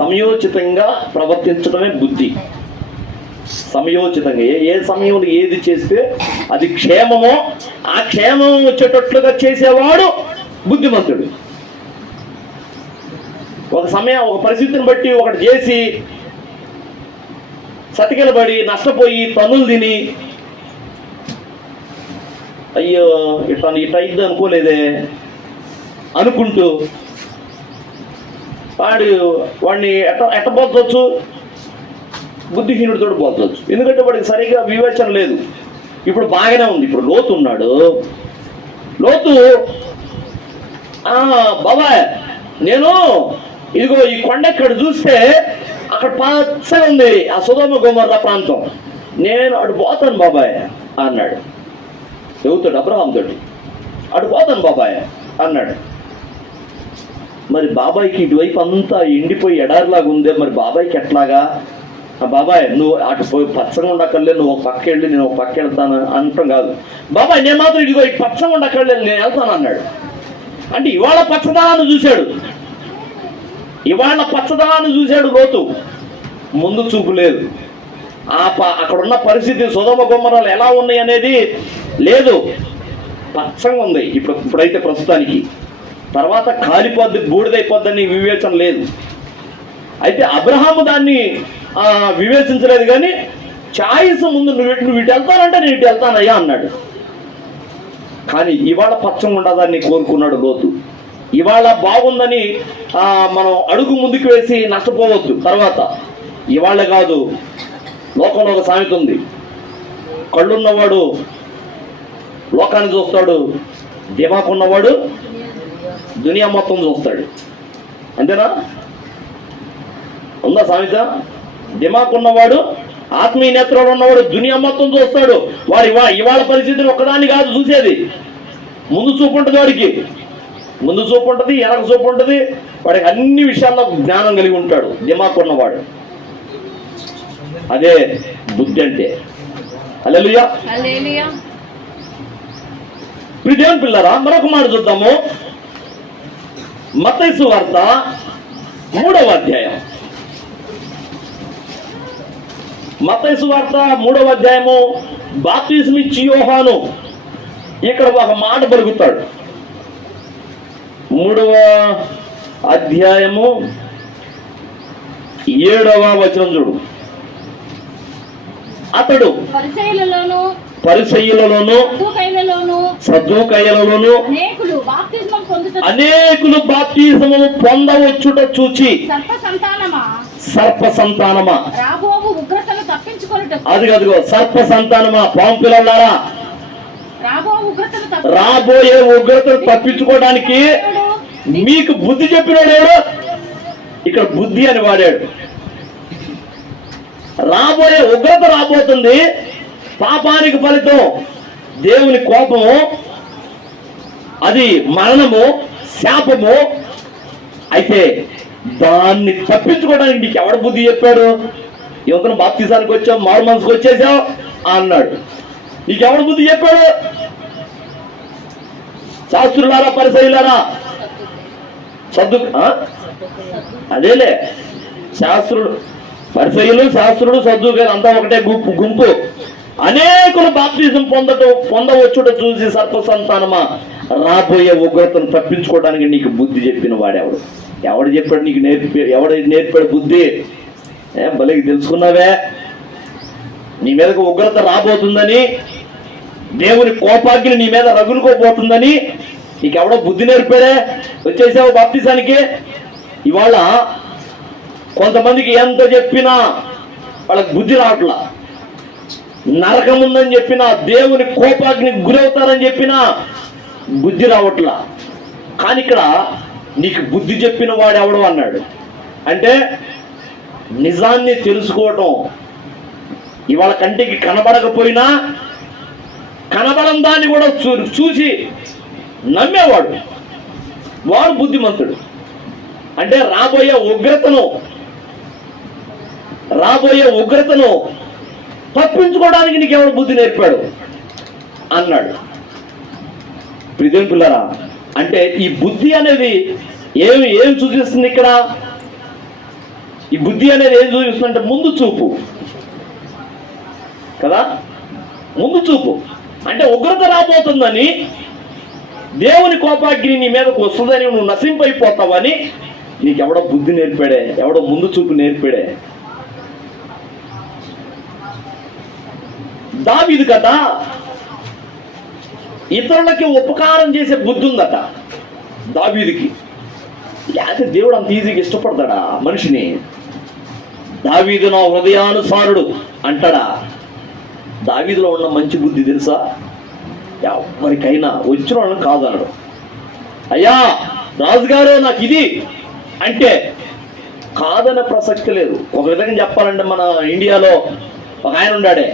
సమయోచితంగా ప్రవర్తించడమే బుద్ధి. సమయోచితంగా ఏ సమయంలో ఏది చేస్తే అది క్షేమమో ఆ క్షేమం వచ్చేటట్లుగా చేసేవాడు బుద్ధిమంతుడు. ఒక పరిస్థితిని బట్టి ఒకటి చేసి సతికిలబడి నష్టపోయి తన్నులు తిని అయ్యో ఇట్లా ఇద్దు అనుకోలేదే అనుకుంటూ వాడిని ఎట్ట పోతవచ్చు, బుద్ధిహీనుడితో పోతవచ్చు. ఎందుకంటే వాడికి సరిగ్గా వివేచన లేదు. ఇప్పుడు బాగానే ఉంది. ఇప్పుడు లోతు ఉన్నాడు. లోతు బాబాయ్ నేను ఇదిగో ఈ కొండ ఇక్కడ చూస్తే అక్కడ పచ్చగా ఉంది ఆ సొదొమ గొమొర్రా ప్రాంతం, నేను అటు పోతాను బాబాయ్ అన్నాడు. చెబుతాడు అబ్రహాం తోటి, అటు పోతాను బాబాయ్ అన్నాడు. మరి బాబాయ్కి ఇటువైపు అంతా ఎండిపోయి ఎడారిలాగా ఉందే, మరి బాబాయ్కి ఎట్లాగా? బాబాయ్ నువ్వు అటు పోయి పచ్చగా ఉండక్కర్లే, నువ్వు ఒక పక్క వెళ్ళి నేను ఒక పక్క వెళ్తాను అనటం కాదు. బాబాయ్ నేను మాత్రం ఇదిగో ఇటు పచ్చగా ఉండక్కర్లేదు, నేను వెళ్తాను అన్నాడు. అంటే ఇవాళ పచ్చదనాన్ని చూశాడు, ఇవాళ పచ్చదనాన్ని చూశాడు లోతు. ముందు చూపు లేదు. అక్కడున్న పరిస్థితి సొదొమ గొమొర్రాలు ఎలా ఉన్నాయి అనేది లేదు. పచ్చగా ఉంది ఇప్పుడైతే ప్రస్తుతానికి. తర్వాత కాలిపోద్ది, బూడిదైపోద్దని వివేచన లేదు. అయితే అబ్రహాము దాన్ని వివేచించలేదు. కానీ ఛాయిస్ ముందు నువ్వు ఇటు వెళ్తానంటే నేను ఇటు వెళ్తానయ్యా అన్నాడు. కానీ ఇవాళ పచ్చగా ఉండదాన్ని కోరుకున్నాడు లోతు. ఇవాళ బాగుందని మనం అడుగు ముందుకు వేసి నష్టపోవద్దు. తర్వాత ఇవాళ కాదు, లోకంలో ఒక సామెత ఉంది, కళ్ళున్నవాడు లోకాన్ని చూస్తాడు, దిమాకున్నవాడు దునియా మొత్తం చూస్తాడు. అంతేనా? ఉందా సామెత? దిమాకున్నవాడు, ఆత్మీయ నేత్రాలు ఉన్నవాడు దునియా మొత్తం చూస్తాడు. వాడు ఇవాళ పరిస్థితిని ఒక్కదాన్ని కాదు చూసేది, ముందు చూపు ఉంటుంది. వాడికి ముందు చూపు ఉంటుంది, వెనక చూపు ఉంటుంది. వాడికి అన్ని విషయాల్లో జ్ఞానం కలిగి ఉంటాడు దిమాకున్నవాడు. అదే బుద్ధి అంటే. హల్లెలూయా. దేవుని పిల్లరా, మరొక మాట చూద్దాము. మత్తయి సువార్త 3వ అధ్యాయం. మత్తయి సువార్త 3వ అధ్యాయము. బాప్తిస్మం ఇచ్చి యోహాను ఇక్కడ ఒక మాట పలుకుతాడు. 3వ అధ్యాయము 7వ వచనం చూడు. అతడు పరిసయ్యులలోను సద్దూకయ్యులలోను అనేకులు బాప్తిస్మము పొందవచ్చుట చూచి సర్ప సంతానమా, అదిగో సర్ప సంతానమా, పాము పిల్లలారా, రాబోయే ఉగ్రతను తప్పించుకోవడానికి మీకు బుద్ధి చెప్పినాడు. ఇక్కడ బుద్ధి అని వాడాడు. రాబోయే ఉగ్రత రాబోతుంది. పాపానికి ఫలితం దేవుని కోపము, అది మరణము, శాపము. అయితే దాన్ని తప్పించుకోవడానికి నీకు ఎవడ బుద్ధి చెప్పాడు? యువతను బాప్తిసానికి వచ్చావు, మారు మనసుకు వచ్చేసావు అన్నాడు. నీకెవడ బుద్ధి చెప్పాడు? శాస్త్రులారా, పరిసయ్యులారా, అదేలే శాస్త్రుడు, పరిసయ్యులు, శాస్త్రుడు, సద్దూకయ్యులు అంతా ఒకటే గుంపు. అనేకులు బాప్తిజం పొందవచ్చుట చూసి సర్ప సంతానమా, రాబోయే ఉగ్రతను తప్పించుకోవడానికి నీకు బుద్ధి చెప్పిన వాడెవడు? ఎవడు చెప్పాడు నీకు? ఎవడు నేర్పాడు బుద్ధి? భలేకి తెలుసుకున్నావే, నీ మీదకు ఉగ్రత రాబోతుందని, దేవుని కోపాగ్ని నీ మీద రగులుకోబోతుందని నీకెవడో బుద్ధి నేర్పాడే, వచ్చేసావు బాప్తిసానికి. ఇవాళ కొంతమందికి ఎంత చెప్పినా వాళ్ళకి బుద్ధి రావట్లా, నరకం ఉందని చెప్పినా, దేవుని కోపాగ్నికి గురవుతారని చెప్పినా బుద్ధి రావట్లా. కానీ ఇక్కడ నీకు బుద్ధి చెప్పిన వాడు ఎవడు అన్నాడు అంటే, నిజాన్ని తెలుసుకోవటం. ఇవాళ కంటికి కనబడకపోయినా కనబడం దాన్ని కూడా చూసి నమ్మేవాడు, వాడు బుద్ధిమంతుడు. అంటే రాబోయే ఉగ్రతను తప్పించుకోవడానికి నీకెవడు బుద్ధి నేర్పాడు అన్నాడు. ప్రియదేవులారా, అంటే ఈ బుద్ధి అనేది ఏం సూచిస్తుంది ఇక్కడ? ఈ బుద్ధి అనేది ఏం సూచిస్తుంది అంటే ముందు చూపు కదా. ముందు చూపు అంటే ఉగ్రత రాబోతుందని, దేవుని కోపాగ్ని నీ మీదకు వస్తుందని, నువ్వు నశింపైపోతావని నీకెవడో బుద్ధి నేర్పాడే, ఎవడో ముందు చూపు నేర్పాడే. దావీదు కథ, ఇతరులకి ఉపకారం చేసే బుద్ధి ఉందట దావీదుకి. లేకపోతే దేవుడు అంత ఈజీగా ఇష్టపడతాడా మనిషిని? దావీదు నా హృదయానుసారుడు అంటాడా? దావీదులో ఉన్న మంచి బుద్ధి తెలుసా? ఎవరికైనా వచ్చిన వాళ్ళని కాదనడు. అయ్యా రాజుగారు నాకు ఇది అంటే కాదనే ప్రసక్తి లేదు. ఒక విధంగా చెప్పాలంటే మన ఇండియాలో ఒక ఆయన ఉన్నాడే,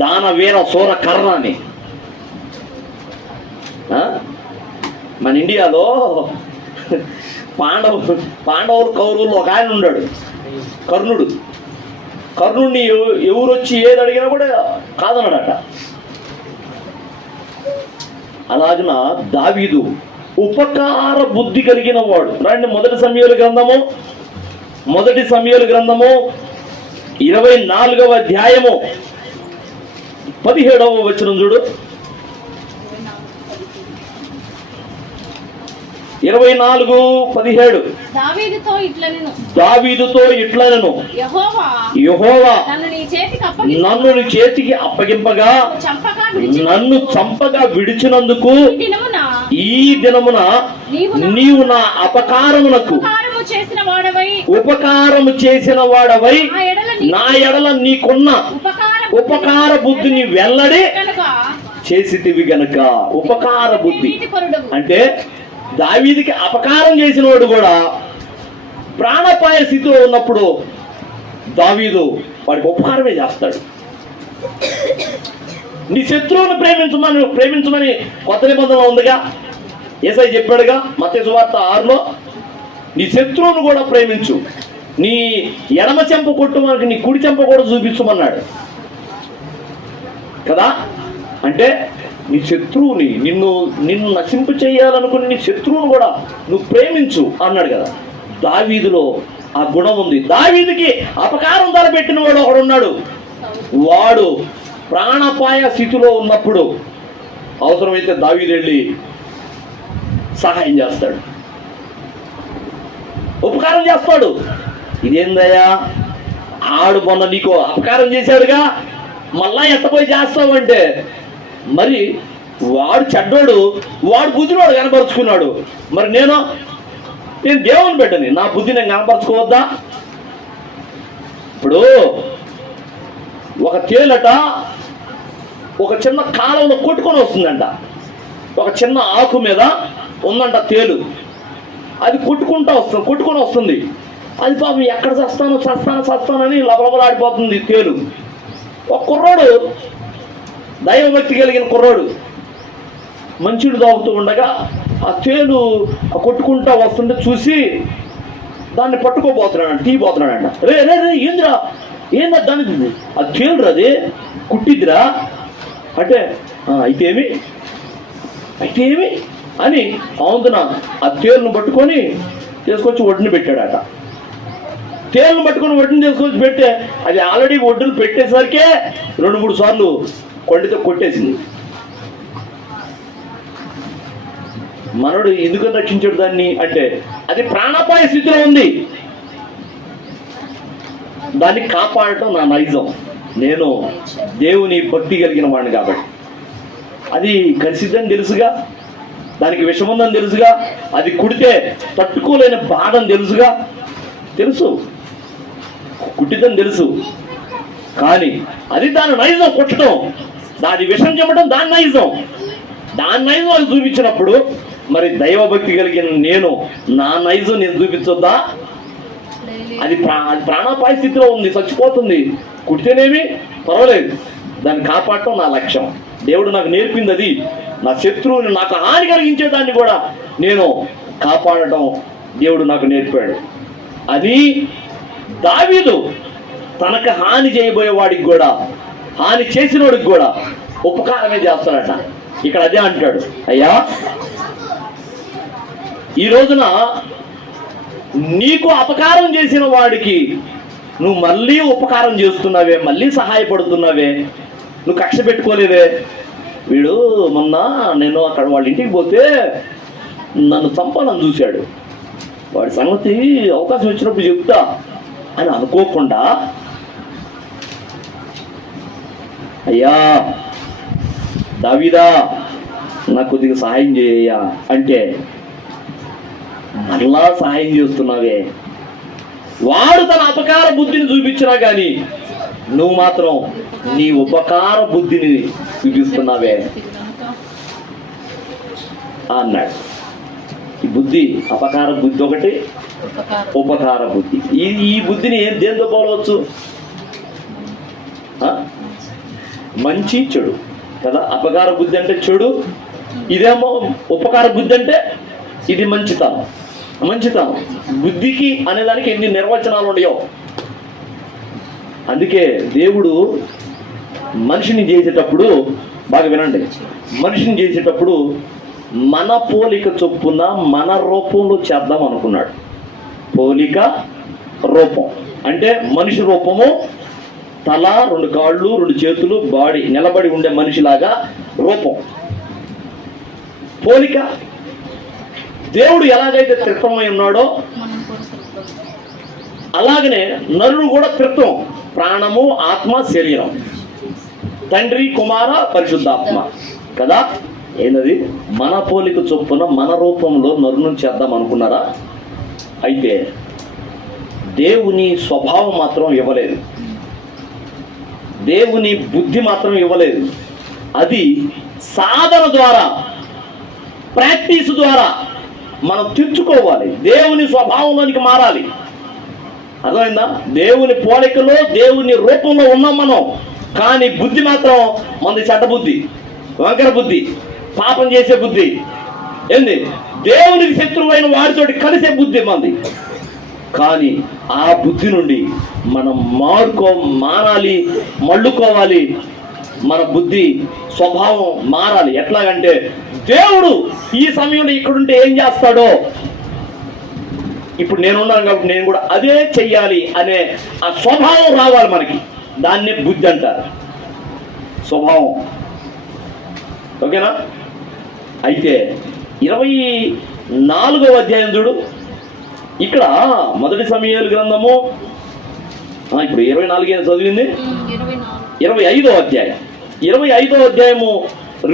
దాన వీర సూర కర్ణ అని. మన ఇండియాలో పాండవులు కౌరవులు ఒక ఆయన ఉన్నాడు, కర్ణుడు. కర్ణుడిని ఎవరు వచ్చి ఏది అడిగినా కూడా కాదన్నాడట. అలాగిన దావీదు ఉపకార బుద్ధి కలిగిన వాడు. రండి మొదటి సమూయేలు గ్రంథము 24వ అధ్యాయము 17వ వచనం చూడు. 24:17 దావీదుతో ఇట్లనెను, యెహోవా నన్ను నీ చేతికి అప్పగింపగా నన్ను చంపగా విడిచినందుకు ఈ దినమున నీవు నా ఉపకారము చేసిన వాడవై నా ఎడల నీకున్న ఉపకార బుద్ధిని వెల్లడి చేసితివి గనుక. ఉపకార బుద్ధి అంటే దావీదుకి అపకారం చేసిన వాడు కూడా ప్రాణాపాయ స్థితిలో ఉన్నప్పుడు దావీదు వాడికి ఉపకారమే చేస్తాడు. నీ శత్రువును ప్రేమించమని కొత్త నిబంధన ఉందిగా, యేసయ్య చెప్పాడుగా మత్తయి సువార్త 6లో, నీ శత్రువును కూడా ప్రేమించు, నీ ఎడమ చెంప కొట్టు మనకి నీ కుడి చెంప కూడా చూపించమన్నాడు కదా. అంటే నీ శత్రువుని, నిన్ను నశింపు చేయాలనుకుని నీ శత్రువును కూడా నువ్వు ప్రేమించు అన్నాడు కదా. దావీదులో ఆ గుణం ఉంది. దావీదుకి అపకారం తలపెట్టిన వాడు ఒకడున్నాడు. వాడు ప్రాణాపాయ స్థితిలో ఉన్నప్పుడు అవసరమైతే దావీదు వెళ్ళి సహాయం చేస్తాడు, ఉపకారం చేస్తాడు. ఇదేందయ్యా, ఆడు మొన్న నీకు అపకారం చేశాడుగా, మళ్ళా ఎత్తపోయి చేస్తావంటే, మరి వాడు చెడ్డోడు, వాడు బుద్ధివాడు కనపరుచుకున్నాడు. మరి నేను దేవుని బిడ్డని, నా బుద్ధి నేను కనపరచుకోవద్దా? ఇప్పుడు ఒక తేలట ఒక చిన్న కాలంలో కొట్టుకొని వస్తుందంట, ఒక చిన్న ఆకు మీద ఉందంట తేలు. అది కొట్టుకొని వస్తుంది. అది పాపం ఎక్కడ చస్తానని లబలబలాడిపోతుంది తేలు. ఒక కుర్రాడు, దైవభక్తి కలిగిన కుర్రాడు, మంచిడు తాగుతూ ఉండగా ఆ తేలు కొట్టుకుంటా వస్తుంటే చూసి దాన్ని పట్టుకోబోతున్నాడు, తీయబోతున్నాడంట. రే ఏంద్రా దానికి అది తేలురా, అది కుట్టిద్దిరా అంటే అయితే ఏమి అని అవుతున్న ఆ తేలును పట్టుకొని తీసుకొచ్చి ఒడ్డుని పెట్టాడట. తేలును పట్టుకొని ఒడ్డుని తీసుకొచ్చి పెడితే అది ఆల్రెడీ ఒడ్డును పెట్టేసరికే 2-3 సార్లు కొండితో కొట్టేసింది. మనోడు ఎందుకు రక్షించాడు దాన్ని అంటే అది ప్రాణాపాయ స్థితిలో ఉంది. దాన్ని కాపాడటం నా నైజం. నేను దేవుని భక్తి కలిగిన వాడిని కాబట్టి. అది కలిసిద్దని తెలుసుగా, దానికి విషముందని తెలుసుగా, అది కుడితే తట్టుకోలేని బాధని తెలుసుగా, తెలుసు కుట్టిద్దని తెలుసు. కానీ అది దాని నైజం కుట్టడం, దాని విషం చెప్పడం దాని నైజం అది చూపించినప్పుడు మరి దైవభక్తి కలిగిన నేను నా నైజం నేను చూపించొద్దా? అది ప్రాణాపాయ స్థితిలో ఉంది, చచ్చిపోతుంది. కుడితేనేమి పర్వాలేదు, దాన్ని కాపాడటం నా లక్ష్యం. దేవుడు నాకు నేర్పింది అది. నా శత్రువుని, నాకు హాని కలిగించేదాన్ని కూడా నేను కాపాడటం దేవుడు నాకు నేర్పాడు. అది దావీదు తనకు హాని చేయబోయే వాడికి కూడా, హాని చేసిన వాడికి కూడా ఉపకారమే చేస్తాడట. ఇక్కడ అదే అంటాడు, అయ్యా ఈ రోజున నీకు అపకారం చేసిన వాడికి నువ్వు మళ్ళీ ఉపకారం చేస్తున్నావే, మళ్ళీ సహాయపడుతున్నావే, నువ్వు కక్ష పెట్టుకోలేదే. వీడు మొన్న నేను అక్కడ వాళ్ళ ఇంటికి పోతే నన్ను చంపాలని చూశాడు, వాడి సంగతి అవకాశం వచ్చినప్పుడు చెప్తా అని అనుకోకుండా, అయ్యా దావీదా నాకు కొద్దిగా సహాయం చేయ్యా అంటే మరలా సహాయం చేస్తున్నావే. వాడు తన అపకార బుద్ధిని చూపించినా కానీ నువ్వు మాత్రం నీ ఉపకార బుద్ధిని చూపిస్తున్నావే అన్నాడు. ఈ బుద్ధి, అపకార బుద్ధి ఒకటి, ఉపకార బుద్ధి. ఈ బుద్ధిని దేంతో పోలవచ్చు? మంచి చెడు కదా. అపకార బుద్ధి అంటే చెడు, ఇదేమో ఉపకార బుద్ధి అంటే ఇది మంచితనం. బుద్ధికి అనేదానికి ఎన్ని నిర్వచనాలు ఉన్నాయో. అందుకే దేవుడు మనిషిని చేసేటప్పుడు, బాగా వినండి, మనిషిని చేసేటప్పుడు మన పోలిక చొప్పున మన రూపంలో చేద్దాం అనుకున్నాడు. పోలిక రూపం అంటే మనిషి రూపము, తల, 2 కాళ్ళు, 2 చేతులు, బాడీ, నిలబడి ఉండే మనిషిలాగా రూపం. పోలిక. దేవుడు ఎలాగైతే త్రిత్వమై ఉన్నాడో అలాగనే నరుడు కూడా త్రిత్వం, ప్రాణము, ఆత్మ, శరీరం, తండ్రి, కుమార, పరిశుద్ధాత్మ కదా. ఏంటది? మన పోలిక చొప్పున మన రూపంలో నరును చేద్దాం అనుకున్నారా? అయితే దేవుని స్వభావం మాత్రం ఇవ్వలేదు, దేవుని బుద్ధి మాత్రం ఇవ్వలేదు. అది సాధన ద్వారా, ప్రాక్టీస్ ద్వారా మనం తెచ్చుకోవాలి, దేవుని స్వభావంలోనికి మారాలి. అర్థమైందా? దేవుని పోలికలో, దేవుని రూపంలో ఉన్నాం మనం. కానీ బుద్ధి మాత్రం మనది చెడ్డ బుద్ధి, వంకర బుద్ధి, పాపం చేసే బుద్ధి. ఏంది? దేవునికి శత్రువైన వాడితోటి కలిసే బుద్ధి మనది. కానీ ఆ బుద్ధి నుండి మనం మారాలి, మళ్ళుకోవాలి. మన బుద్ధి స్వభావం మారాలి. ఎట్లాగంటే దేవుడు ఈ సమయంలో ఇక్కడుంటే ఏం చేస్తాడో, ఇప్పుడు నేనున్నాను కాబట్టి నేను కూడా అదే చెయ్యాలి అనే ఆ స్వభావం రావాలి మనకి. దాన్నే బుద్ధి అంటారు, స్వభావం. ఓకేనా? అయితే 24వ అధ్యాయం చూడు. ఇక్కడ మొదటి సమూయేలు గ్రంథము, ఇప్పుడు 24 చదివింది, 25వ అధ్యాయం, 25వ అధ్యాయము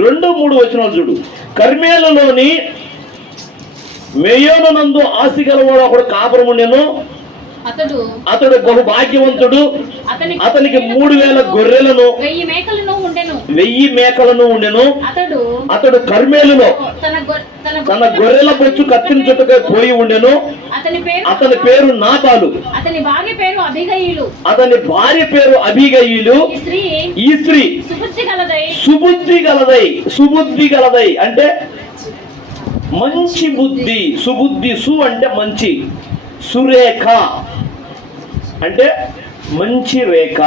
2-3 వచనాలు చూడు. కర్మేలులోని మెయోనందు ఆస్తి గలవాడు ఒకడు కాపురం ఉండెను. అతడు బహు భాగ్యవంతుడు. అతనికి 3000 గొర్రెలను 1000 మేకలను ఉండెను. అతడు కర్మేలులో తన గొర్రెల బొచ్చు కత్తిరించుటకై పోయి ఉండెను. అతని పేరు నాతాలు, అతని భార్య పేరు అబీగయీలు. ఈ స్త్రీ సుబుద్ధి గలదై అంటే మంచి బుద్ధి. సుబుద్ధి, సు అంటే మంచి, సురేఖ అంటే మంచి రేఖ.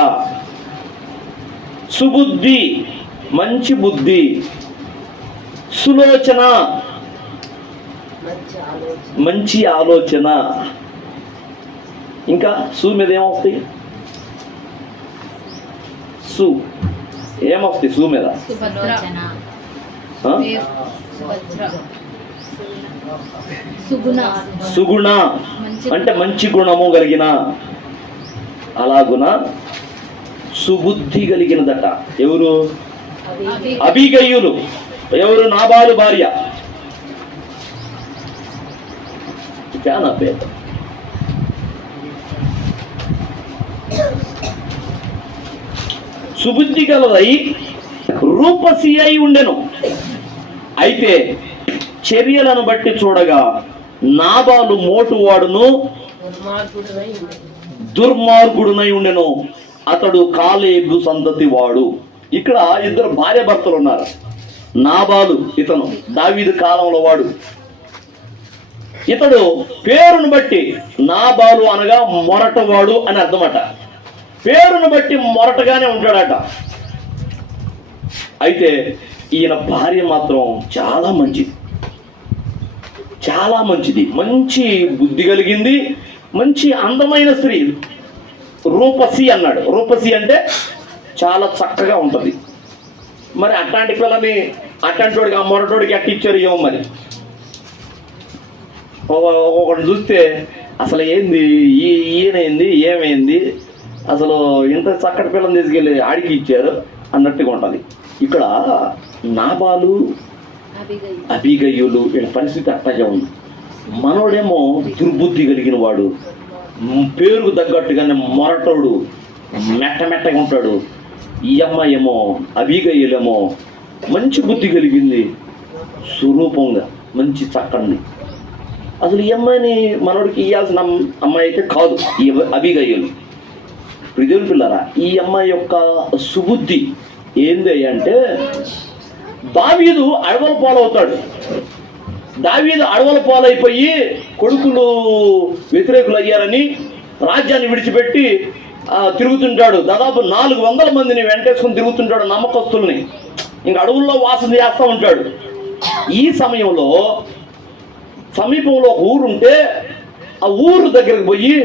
సుబుద్ధి మంచి బుద్ధి, సులోచన మంచి ఆలోచన. ఇంకా సు మీద ఏమొస్తాయి? సు ఏమొస్తాయి? సు మీద సుగుణ అంటే మంచి గుణము కలిగిన. అలాగున సుబుద్ధి కలిగినదట. ఎవరు? అవి అబీగయీలు. ఎవరు? నాబాలు భార్య. నా పేరు సుబుద్ధి గలదై రూపసి అయి ఉండెను. అయితే చర్యలను బట్టి చూడగా నాబాలు మోటువాడును దుర్మార్గుడునై ఉండెను. అతడు కాలేబు సంతతి వాడు. ఇక్కడ ఇద్దరు భార్య భర్తలు ఉన్నారు. నాబాలు ఇతను దావీదు కాలంలో వాడు. ఇతడు పేరును బట్టి నాబాలు అనగా మొరటవాడు అని అర్థమట. పేరును బట్టి మొరటగానే ఉంటాడట. అయితే ఈయన భార్య మాత్రం చాలా మంచిది, చాలా మంచిది, మంచి బుద్ధి కలిగింది, మంచి అందమైన స్త్రీ. రూపసి అన్నాడు. రూపసి అంటే చాలా చక్కగా ఉంటుంది. మరి అట్లాంటి పిల్లని అట్లాంటి వాడికి ఆ మొరటోడికి అట్టిచ్చారు ఏమో మరి. ఒకటి చూస్తే అసలు ఏంది ఈయనైంది ఏమైంది, అసలు ఇంత చక్కటి పిల్లని తీసుకెళ్ళి ఆడికి ఇచ్చారు అన్నట్టుగా ఉంటుంది. ఇక్కడ నాబాలు అబీగయీలు వీళ్ళ పరిస్థితి అట్టగా ఉంది. మనోడేమో దుర్బుద్ధి కలిగిన వాడు, పేరుకు తగ్గట్టుగానే మొరటోడు, మెట్టగా ఉంటాడు. ఈ అమ్మాయి ఏమో అబీగయీలేమో మంచి బుద్ధి కలిగింది, స్వరూపంగా మంచి చక్కని. అసలు ఈ అమ్మాయిని మనోడికి ఇవ్వాల్సిన అమ్మాయి అయితే కాదు ఈ అబీగయీలు. ప్రియుల పిల్లరా, ఈ అమ్మాయి యొక్క సుబుద్ధి ఏంది అంటే దావీదు అడవుల పాలవుతాడు. దావీదు అడవుల పాలైపోయి కొడుకులు వ్యతిరేకులు అయ్యారని రాజ్యాన్ని విడిచిపెట్టి తిరుగుతుంటాడు. దాదాపు 400 మందిని వెంటేసుకుని తిరుగుతుంటాడు, నమ్మకస్తుల్ని. ఇంకా అడవుల్లో వాసన చేస్తూ ఉంటాడు. ఈ సమయంలో సమీపంలో ఒక ఊరు ఉంటే ఆ ఊరు దగ్గరికి పోయి,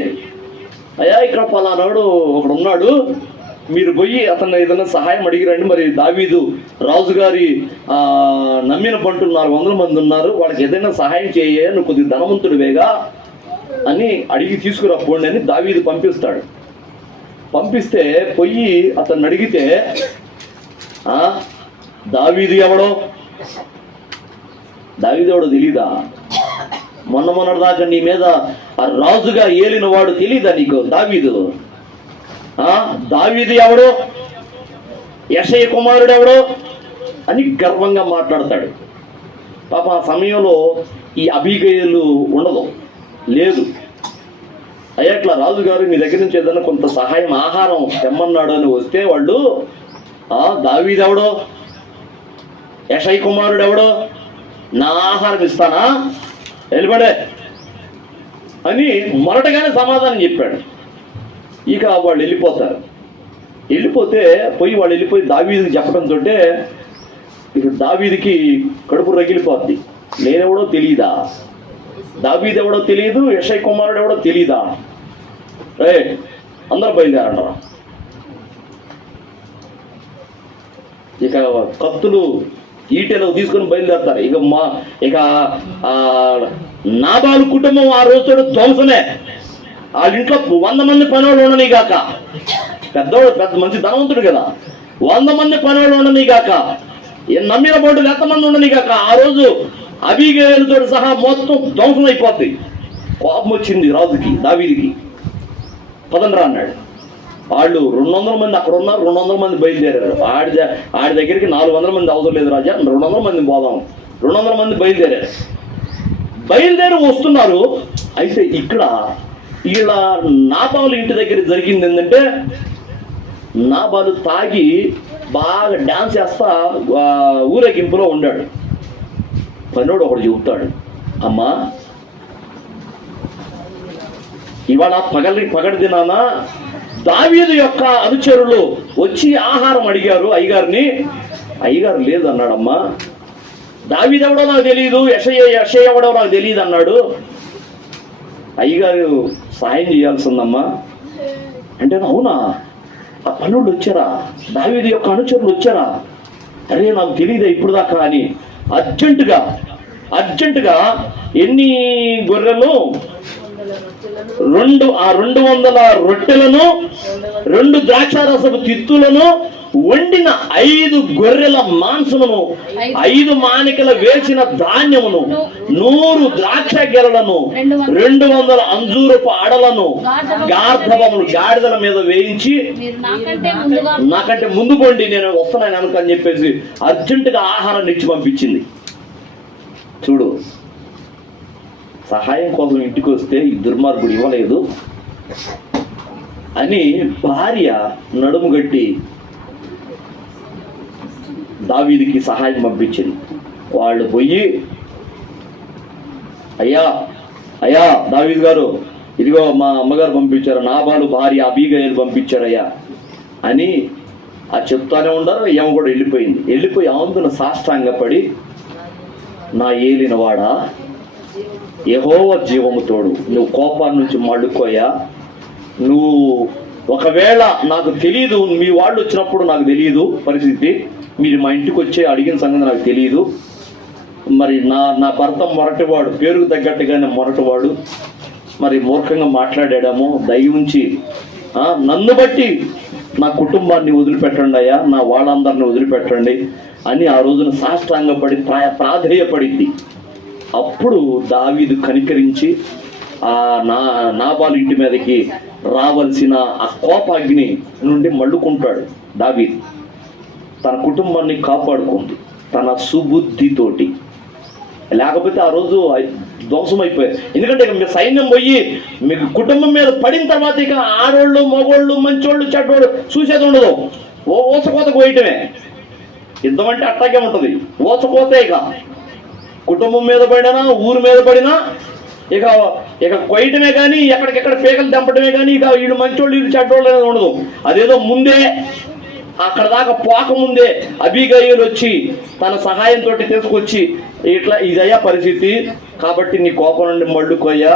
అయ్యా ఇక్కడ పలానాడు ఒకడు ఉన్నాడు, మీరు పోయి అతను ఏదైనా సహాయం అడిగిరండి. మరి దావీదు రాజుగారి నమ్మిన పంటలు 400 మంది ఉన్నారు, వాళ్ళకి ఏదైనా సహాయం చేయ, నువ్వు కొద్దిగా ధనవంతుడివేగా అని అడిగి తీసుకురా పోండి అని దావీదు పంపిస్తాడు. పంపిస్తే పోయి అతన్ని అడిగితే దావీదు ఎవడో తెలీదా? మొన్న దాకా నీ మీద రాజుగా ఏలిన వాడు తెలీదా నీకు? దావీదు ఎవడో, యెషయ కుమారుడు ఎవడో అని గర్వంగా మాట్లాడతాడు. పాప ఆ సమయంలో ఈ అబీగయీలు ఉండదు, లేదు. అయ్యా ఇట్లా రాజుగారు మీ దగ్గర నుంచి ఏదైనా కొంత సహాయం ఆహారం తెమ్మన్నాడు అని వస్తే వాళ్ళు దావీదు ఎవడో, యెషయ కుమారుడు ఎవడో, నా ఆహారం ఇస్తానా, వెళ్ళిపడే అని మొరటగానే సమాధానం చెప్పాడు. ఇక వాళ్ళు వెళ్ళిపోతారు. వాళ్ళు వెళ్ళిపోయి దావీదుకి చెప్పడంతో ఇక దావీదుకి కడుపు రగిలిపోద్ది. నేనెవడో తెలీదా, దావీదు ఎవడో తెలియదు, యెషయ కుమారుడు ఎవడో తెలీదా, అందరూ బయలుదేరంటారా. ఇక కత్తులు ఈటెలో తీసుకొని బయలుదేరతారు. ఇక నాబాలు కుటుంబం ఆ రోజుతో ధ్వంసమే. వాళ్ళ ఇంట్లో 100 మంది పనివాళ్ళు ఉండని గాక, పెద్ద మంచి ధనవంతుడు కదా, 100 మంది పనివాళ్ళు ఉండని గాక, నమ్మిన బోర్డులు ఎంతమంది ఉండని గాక, ఆ రోజు అబీగయీలుతో సహా మొత్తం ధ్వంసం అయిపోద్ది. కోపం వచ్చింది రాజుకి, దావీదుకి. పదండ్రా అన్నాడు. వాళ్ళు 200 మంది అక్కడ ఉన్నారు, 200 మంది బయలుదేరారు. ఆడి దగ్గరికి 400 మంది అవసరం లేదు రాజా, 200 మంది పోదాం. 200 మంది బయలుదేరి వస్తున్నారు. అయితే ఇక్కడ వీళ్ళ నాబాలు ఇంటి దగ్గర జరిగింది ఏంటంటే, నాబాలు తాగి బాగా డాన్స్ చేస్తా ఊరేగింపులో ఉన్నాడు. పనోడు ఒకడు చెబుతాడు, అమ్మా ఇవాళ పగటి దినాన దావీదు యొక్క అనుచరులు వచ్చి ఆహారం అడిగారు అయ్యగారిని. అయ్యగారు లేదు అన్నాడమ్మా. దావీదు ఎవడో నాకు తెలియదు, యెషయ ఎవడో నాకు తెలియదు అన్నాడు. అయ్యగారు సహాయం చేయాల్సిందమ్మా అంటే, అవునా ఆ పనులు వచ్చారా, దావీదు యొక్క అనుచరులు వచ్చారా, అరే నాకు తెలియదా ఇప్పుడు దాకా అని అర్జెంటుగా ఎన్ని గొర్రెలు 200 రొట్టెలను 2 ద్రాక్షారసపు తిత్తులను వండిన 5 గొర్రెల మాంసమును 5 మానికల వేసిన ధాన్యమును 100 ద్రాక్ష గెలలను 200 అంజూరపు అడలను గార్ధబములు గాడిదల మీద వేయించి మీరు నాకంటే ముందు పోండి నేను వస్తున్నాను అనుకని చెప్పేసి అర్జెంటుగా ఆహారాన్ని ఇచ్చి పంపించింది. చూడు, సహాయం కోసం ఇంటికి వస్తే ఈ దుర్మార్గుడు ఇవ్వలేదు అని భార్య నడుము గట్టి దావీదుకి సహాయం పంపించింది. వాళ్ళు పోయి, అయ్యా అయ్యా దావీదు గారు, ఇదిగో మా అమ్మగారు పంపించారు, నాబాలు భార్య అబీగయలు పంపించారయ్యా అని చెప్తానే ఉండరు. ఏమో కూడా వెళ్ళిపోయి ఆందున సాష్టాంగపడి, నా ఏలినవాడా, యెహోవా జీవము తోడు, నువ్వు కోపాన్ని నుంచి మళ్ళుకోయా, నువ్వు ఒకవేళ నాకు తెలియదు, మీ వాళ్ళు వచ్చినప్పుడు నాకు తెలియదు పరిస్థితి, మీరు మా ఇంటికి వచ్చి అడిగిన సంగతి నాకు తెలియదు, మరి నా భర్త మొరటివాడు, పేరుకు తగ్గట్టుగానే మొరటివాడు, మరి మూర్ఖంగా మాట్లాడాము, దయవుంచి నన్ను బట్టి నా కుటుంబాన్ని వదిలిపెట్టండి అయ్యా, నా వాళ్ళందరిని వదిలిపెట్టండి అని ఆ రోజున సాష్టాంగపడి ప్రాధేయపడింది. అప్పుడు దావీదు కనికరించి నాబాలు ఇంటి మీదకి రావాల్సిన ఆ కోపాగ్ని నుండి మళ్ళుకుంటాడు. దావీదు తన కుటుంబాన్ని కాపాడుకుంది తన సుబుద్ధితోటి. లేకపోతే ఆ రోజు ధ్వంసం అయిపోయాయి. ఎందుకంటే ఇక మీ సైన్యం పోయి మీకు కుటుంబం మీద పడిన తర్వాత ఇక ఆడోళ్ళు మగోళ్ళు మంచోళ్ళు చెడ్డోళ్ళు చూసేది ఉండదు. ఓసకోతకు పోయటమే. యుద్ధం అంటే అట్టాగే ఉంటుంది. ఓసకోతే ఇక కుటుంబం మీద పడినా ఊరు మీద పడినా ఇక కొయ్యటమే కానీ ఎక్కడికెక్కడ పీకలు తెంపటమే కానీ ఇక వీళ్ళు మంచోళ్ళు వీళ్ళు చెడ్డోళ్ళు అనేది ఉండదు. అదేదో ముందే అక్కడ దాకా పోకముందే అబీగయలు వచ్చి తన సహాయంతో తీసుకొచ్చి ఇట్లా ఇదయ్యా పరిస్థితి కాబట్టి నీ కోపం నుండి మళ్ళుకోయ్యా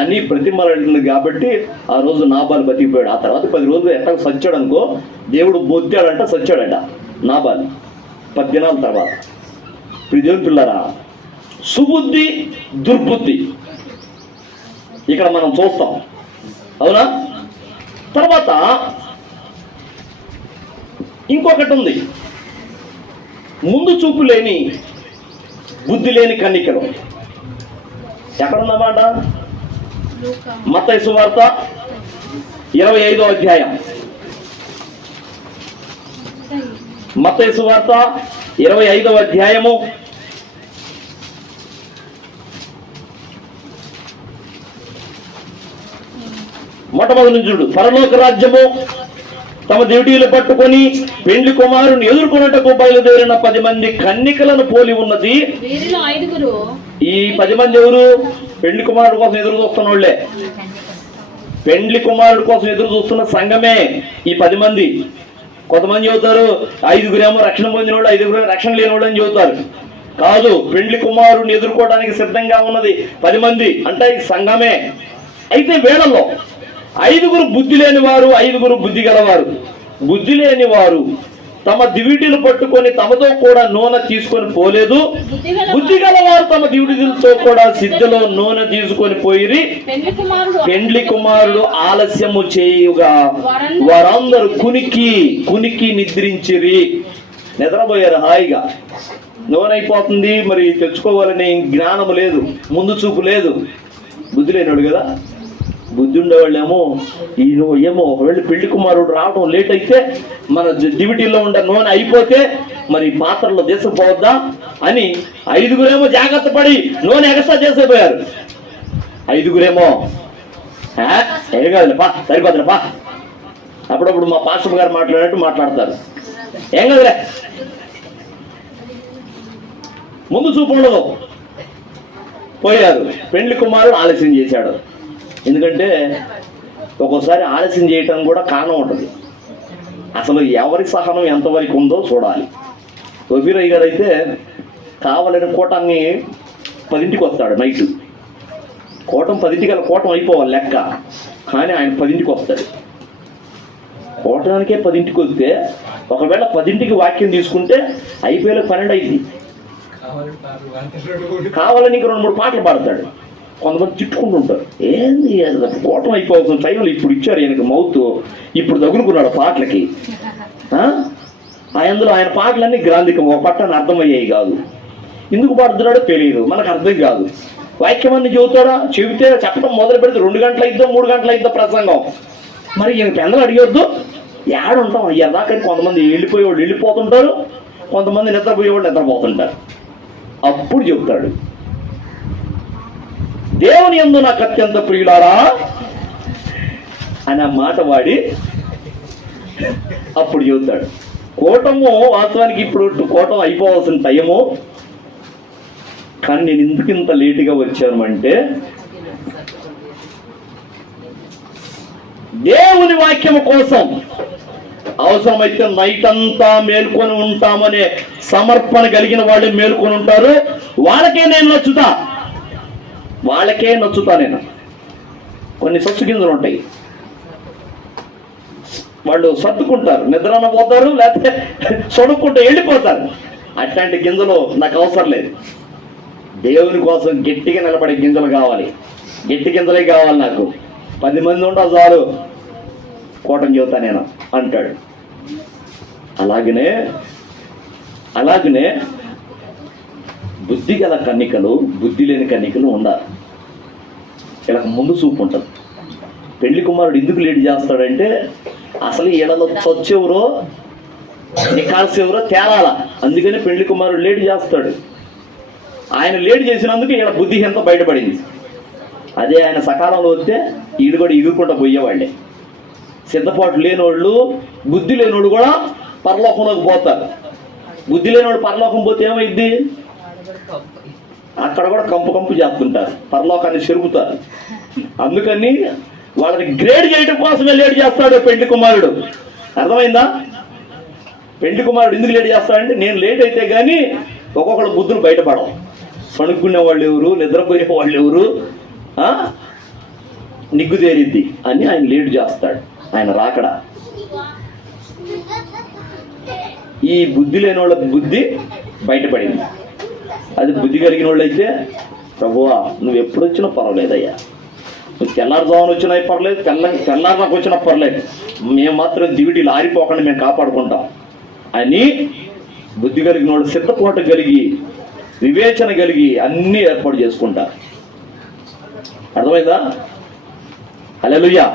అని ప్రతిమలాడింది. కాబట్టి ఆ రోజు నాబాలు బతికిపోయాడు. ఆ తర్వాత 10 రోజులు ఎట్లా సచ్చాడు అనుకో, దేవుడు బొత్తాడంట, సచ్చాడంట నాబాలు 10 దినాల తర్వాత. ఇదేం పిల్లరా, సుబుద్ధి దుర్బుద్ధి ఇక్కడ మనం చూస్తాం, అవునా? తర్వాత ఇంకొకటి ఉంది, ముందు చూపు లేని బుద్ధి లేని కన్నికలు. ఎక్కడున్నమాట? మత్తయి సువార్త 25వ అధ్యాయం. మత్తయి సువార్త 25వ అధ్యాయము 1 నుంచి చూడు. పరలోక రాజ్యము తమ డ్యూటీలు పట్టుకొని పెండ్లి కుమారుని ఎదుర్కొన్నట్టుకు బయలుదేరిన 10 మంది కన్నికలను పోలి ఉన్నది. ఈ 10 మంది ఎవరు? పెండ్లి కుమారుడు కోసం ఎదురు చూస్తున్న వాళ్ళే. పెండ్లి కుమారుడు కోసం ఎదురు చూస్తున్న సంఘమే ఈ 10 మంది. కొంతమంది చెబుతారు 5గురేమో రక్షణ పొందిన వాళ్ళు, 5గురు రక్షణ లేని వాళ్ళు అని చెబుతారు. కాదు, పెండ్లి కుమారుడిని ఎదుర్కోవడానికి సిద్ధంగా ఉన్నది 10 మంది, అంటే ఈ సంఘమే. అయితే వేళల్లో 5గురు బుద్ధి లేని వారు, 5గురు బుద్ధి గలవారు. బుద్ధి లేని వారు తమ దివిటీలు పట్టుకొని తమతో కూడా నూనె తీసుకొని పోలేదు. బుద్ధి గలవారు తమ దివిటీలతో కూడా సిద్ధలో నూనె తీసుకొని పోయిరి. పెండ్లి కుమారుడు ఆలస్యము చేయుగా వారందరూ కునికి నిద్రించిరి. నిద్రపోయారు హాయిగా. నూనె అయిపోతుంది, మరి తెచ్చుకోవాలని జ్ఞానం లేదు, ముందు చూపు లేదు. బుద్ధి లేనివాడు కదా. బుద్ధి ఉండేవాళ్ళేమో ఏమో ఒకవేళ పెళ్లి కుమారుడు రావడం లేట్ అయితే మన దివిటీలో ఉండే నూనె అయిపోతే మరి పాత్రలో తీసుకుపోవద్దా అని 5గురేమో జాగ్రత్త పడి నూనె ఎక్స్ట్రా చేసేపోయారు. 5గురేమో ఏం కాదులే పా, సరిపోతులే పా. అప్పుడప్పుడు మా పాస్టర్ గారు మాట్లాడినట్టు మాట్లాడతారు. ఏం కదలే, ముందు చూపు ఉండదు. పోయారు. పెండ్లి కుమారుడు ఆలస్యం చేశాడు. ఎందుకంటే ఒక్కోసారి ఆలస్యం చేయటం కూడా కారణం ఉంటుంది. అసలు ఎవరి సహనం ఎంతవరకు ఉందో చూడాలి. రవిరయ్య గారు అయితే కావాలని కూటాన్ని 10ంటికి వస్తాడు. నైట్ కూటం 10ంటికల్లా కూటం అయిపోవాలి లెక్క, కానీ ఆయన 10ంటికి వస్తాడు. కూటానికే 10ంటికి వస్తే ఒకవేళ 10ంటికి వాక్యం తీసుకుంటే అయిపోయేలా 12 అయింది. కావాలని ఇంక 2-3 పాటలు పాడతాడు. కొంతమంది తిట్టుకుంటుంటారు, ఏంది కోటం అయిపోతుంది టైంలో ఇప్పుడు ఇచ్చారు ఈయనకి మౌత్, ఇప్పుడు తగులుకున్నాడు పాటలకి. అందులో ఆయన పాటలన్నీ గ్రాంధికం, ఒక పట్టాన్ని అర్థమయ్యాయి కాదు, ఎందుకు పాడుతున్నాడో తెలియదు, మనకు అర్థం కాదు. వాక్యమన్నీ చెబుతాడా, చెబితే చెప్పడం మొదలు పెడితే 2 గంటలు అయిద్దో 3 గంటలు అయిద్దో ప్రసంగం. మరి ఈయన పెందలు అడిగొద్దు, ఏడుంటాం ఎదాకని. కొంతమంది వెళ్ళిపోయేవాళ్ళు వెళ్ళిపోతుంటారు, కొంతమంది నిద్రపోయేవాళ్ళు నిద్రపోతుంటారు. అప్పుడు చెబుతాడు, దేవుని యందు నాకు అత్యంత ప్రియులారా అని ఆ మాట వాడి అప్పుడు చెబుతాడు. కూటము వాస్తవానికి ఇప్పుడు కూటం అయిపోవాల్సిన టైము, కానీ నేను ఎందుకు ఇంత లేటుగా వచ్చాను అంటే దేవుని వాక్యము కోసం అవసరమైతే నైట్ అంతా మేల్కొని ఉంటామనే సమర్పణ కలిగిన వాళ్ళే మేల్కొని ఉంటారు. వాళ్ళకే నచ్చుతా నేను. కొన్ని సచ్చు గింజలు ఉంటాయి, వాళ్ళు సర్దుకుంటారు, నిద్రన పోతారు, లేకపోతే సొడుక్కుంటూ వెళ్ళిపోతారు. అట్లాంటి గింజలు నాకు అవసరం లేదు. దేవుని కోసం గట్టిగా నిలబడే గింజలు కావాలి, గట్టి గింజలే కావాలి నాకు. 10 మంది ఉంటా చాలు, కోటం చెబుతా నేను అంటాడు. అలాగనే బుద్ధి గల కన్నికలు, బుద్ధి లేని కన్నికలు ఉండాలి. ఇలా ముందు చూపు ఉంటుంది. పెళ్లి కుమారుడు ఎందుకు లేట్ చేస్తాడంటే అసలు ఈడలో చొచ్చెవరో నికాల్సెవరో తేలాల, అందుకని పెళ్లి కుమారుడు లేట్ చేస్తాడు. ఆయన లేట్ చేసినందుకు ఈయన బుద్ధిహీనత బయటపడింది. అదే ఆయన సకాలంలో వస్తే ఈడు కూడా ఎగురుకుంటూ పోయేవాళ్ళే. సిద్ధపాటు లేనివాళ్ళు, బుద్ధి లేనివాడు కూడా పరలోకంలోకి పోతారు. బుద్ధి లేనివాడు పరలోకం పోతే ఏమైద్ది, అక్కడ కూడా కంపు చేస్తుంటారు, పరలోకాన్ని చెరుపుతారు. అందుకని వాళ్ళని గ్రేడ్ చేయడం కోసమే లేట్ చేస్తాడు పెండ్లి కుమారుడు. అర్థమైందా? పెండ్లి కుమారుడు ఎందుకు లేట్ చేస్తాడంటే నేను లేట్ అయితే కానీ ఒక్కొక్కడు బుద్ధులు బయటపడవు. సణుక్కునే వాళ్ళు ఎవరు, నిద్రపోయే వాళ్ళు ఎవరు, నిగ్గుదేరిద్ది అని ఆయన లేట్ చేస్తాడు. ఆయన రాకడా ఈ బుద్ధి లేని వాళ్ళ బుద్ధి బయటపడింది. అది బుద్ధి కలిగిన వాళ్ళు అయితే, ప్రభువా నువ్వు ఎప్పుడు వచ్చినా పర్వాలేదయ్యా, నువ్వు తెల్లారుజామున వచ్చినా పర్లేదు, తెల్లారినాకు వచ్చినా పర్లేదు, మేము మాత్రం దివిటీలు ఆరిపోకుండా మేము కాపాడుకుంటాం అని బుద్ధి కలిగిన వాళ్ళు సిద్ధపాటు కలిగి, వివేచన కలిగి అన్నీ ఏర్పాటు చేసుకుంటారు. అర్థమైందా? హల్లెలూయా.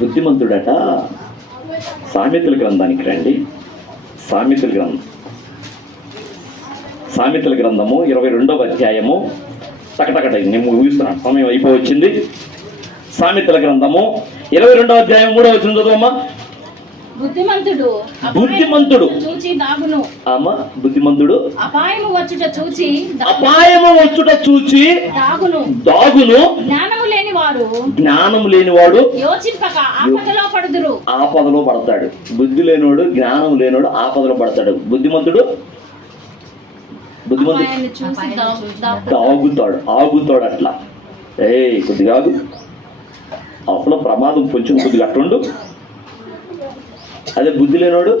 బుద్ధిమంతుడట. సామెతల గ్రంథానికి రండి. సామెతల గ్రంథము 22వ అధ్యాయము. టకటకట నేను ఊహిస్తున్నాను, సమయం అయిపోవచ్చింది. సామెతల గ్రంథము 22వ అధ్యాయం 3వ వచనం చదువమ్మా. బుద్ధిమంతుడు చూచి దాగును. బుద్ధిమంతుడు అపాయము వచ్చుట చూచి దాగును. జ్ఞానము లేనివాడు యోచింపక ఆపదలో పడతాడు. బుద్ధి లేనివాడు, జ్ఞానం లేనివాడు ఆపదలో పడతాడు. బుద్ధిమంతుడు ఆగుతాడు. అట్లా కొద్దిగా ఆగు, అసలు ప్రమాదం కొంచెం కొద్దిగా అట్టుండు. అదే బుద్ధి లేనివాడు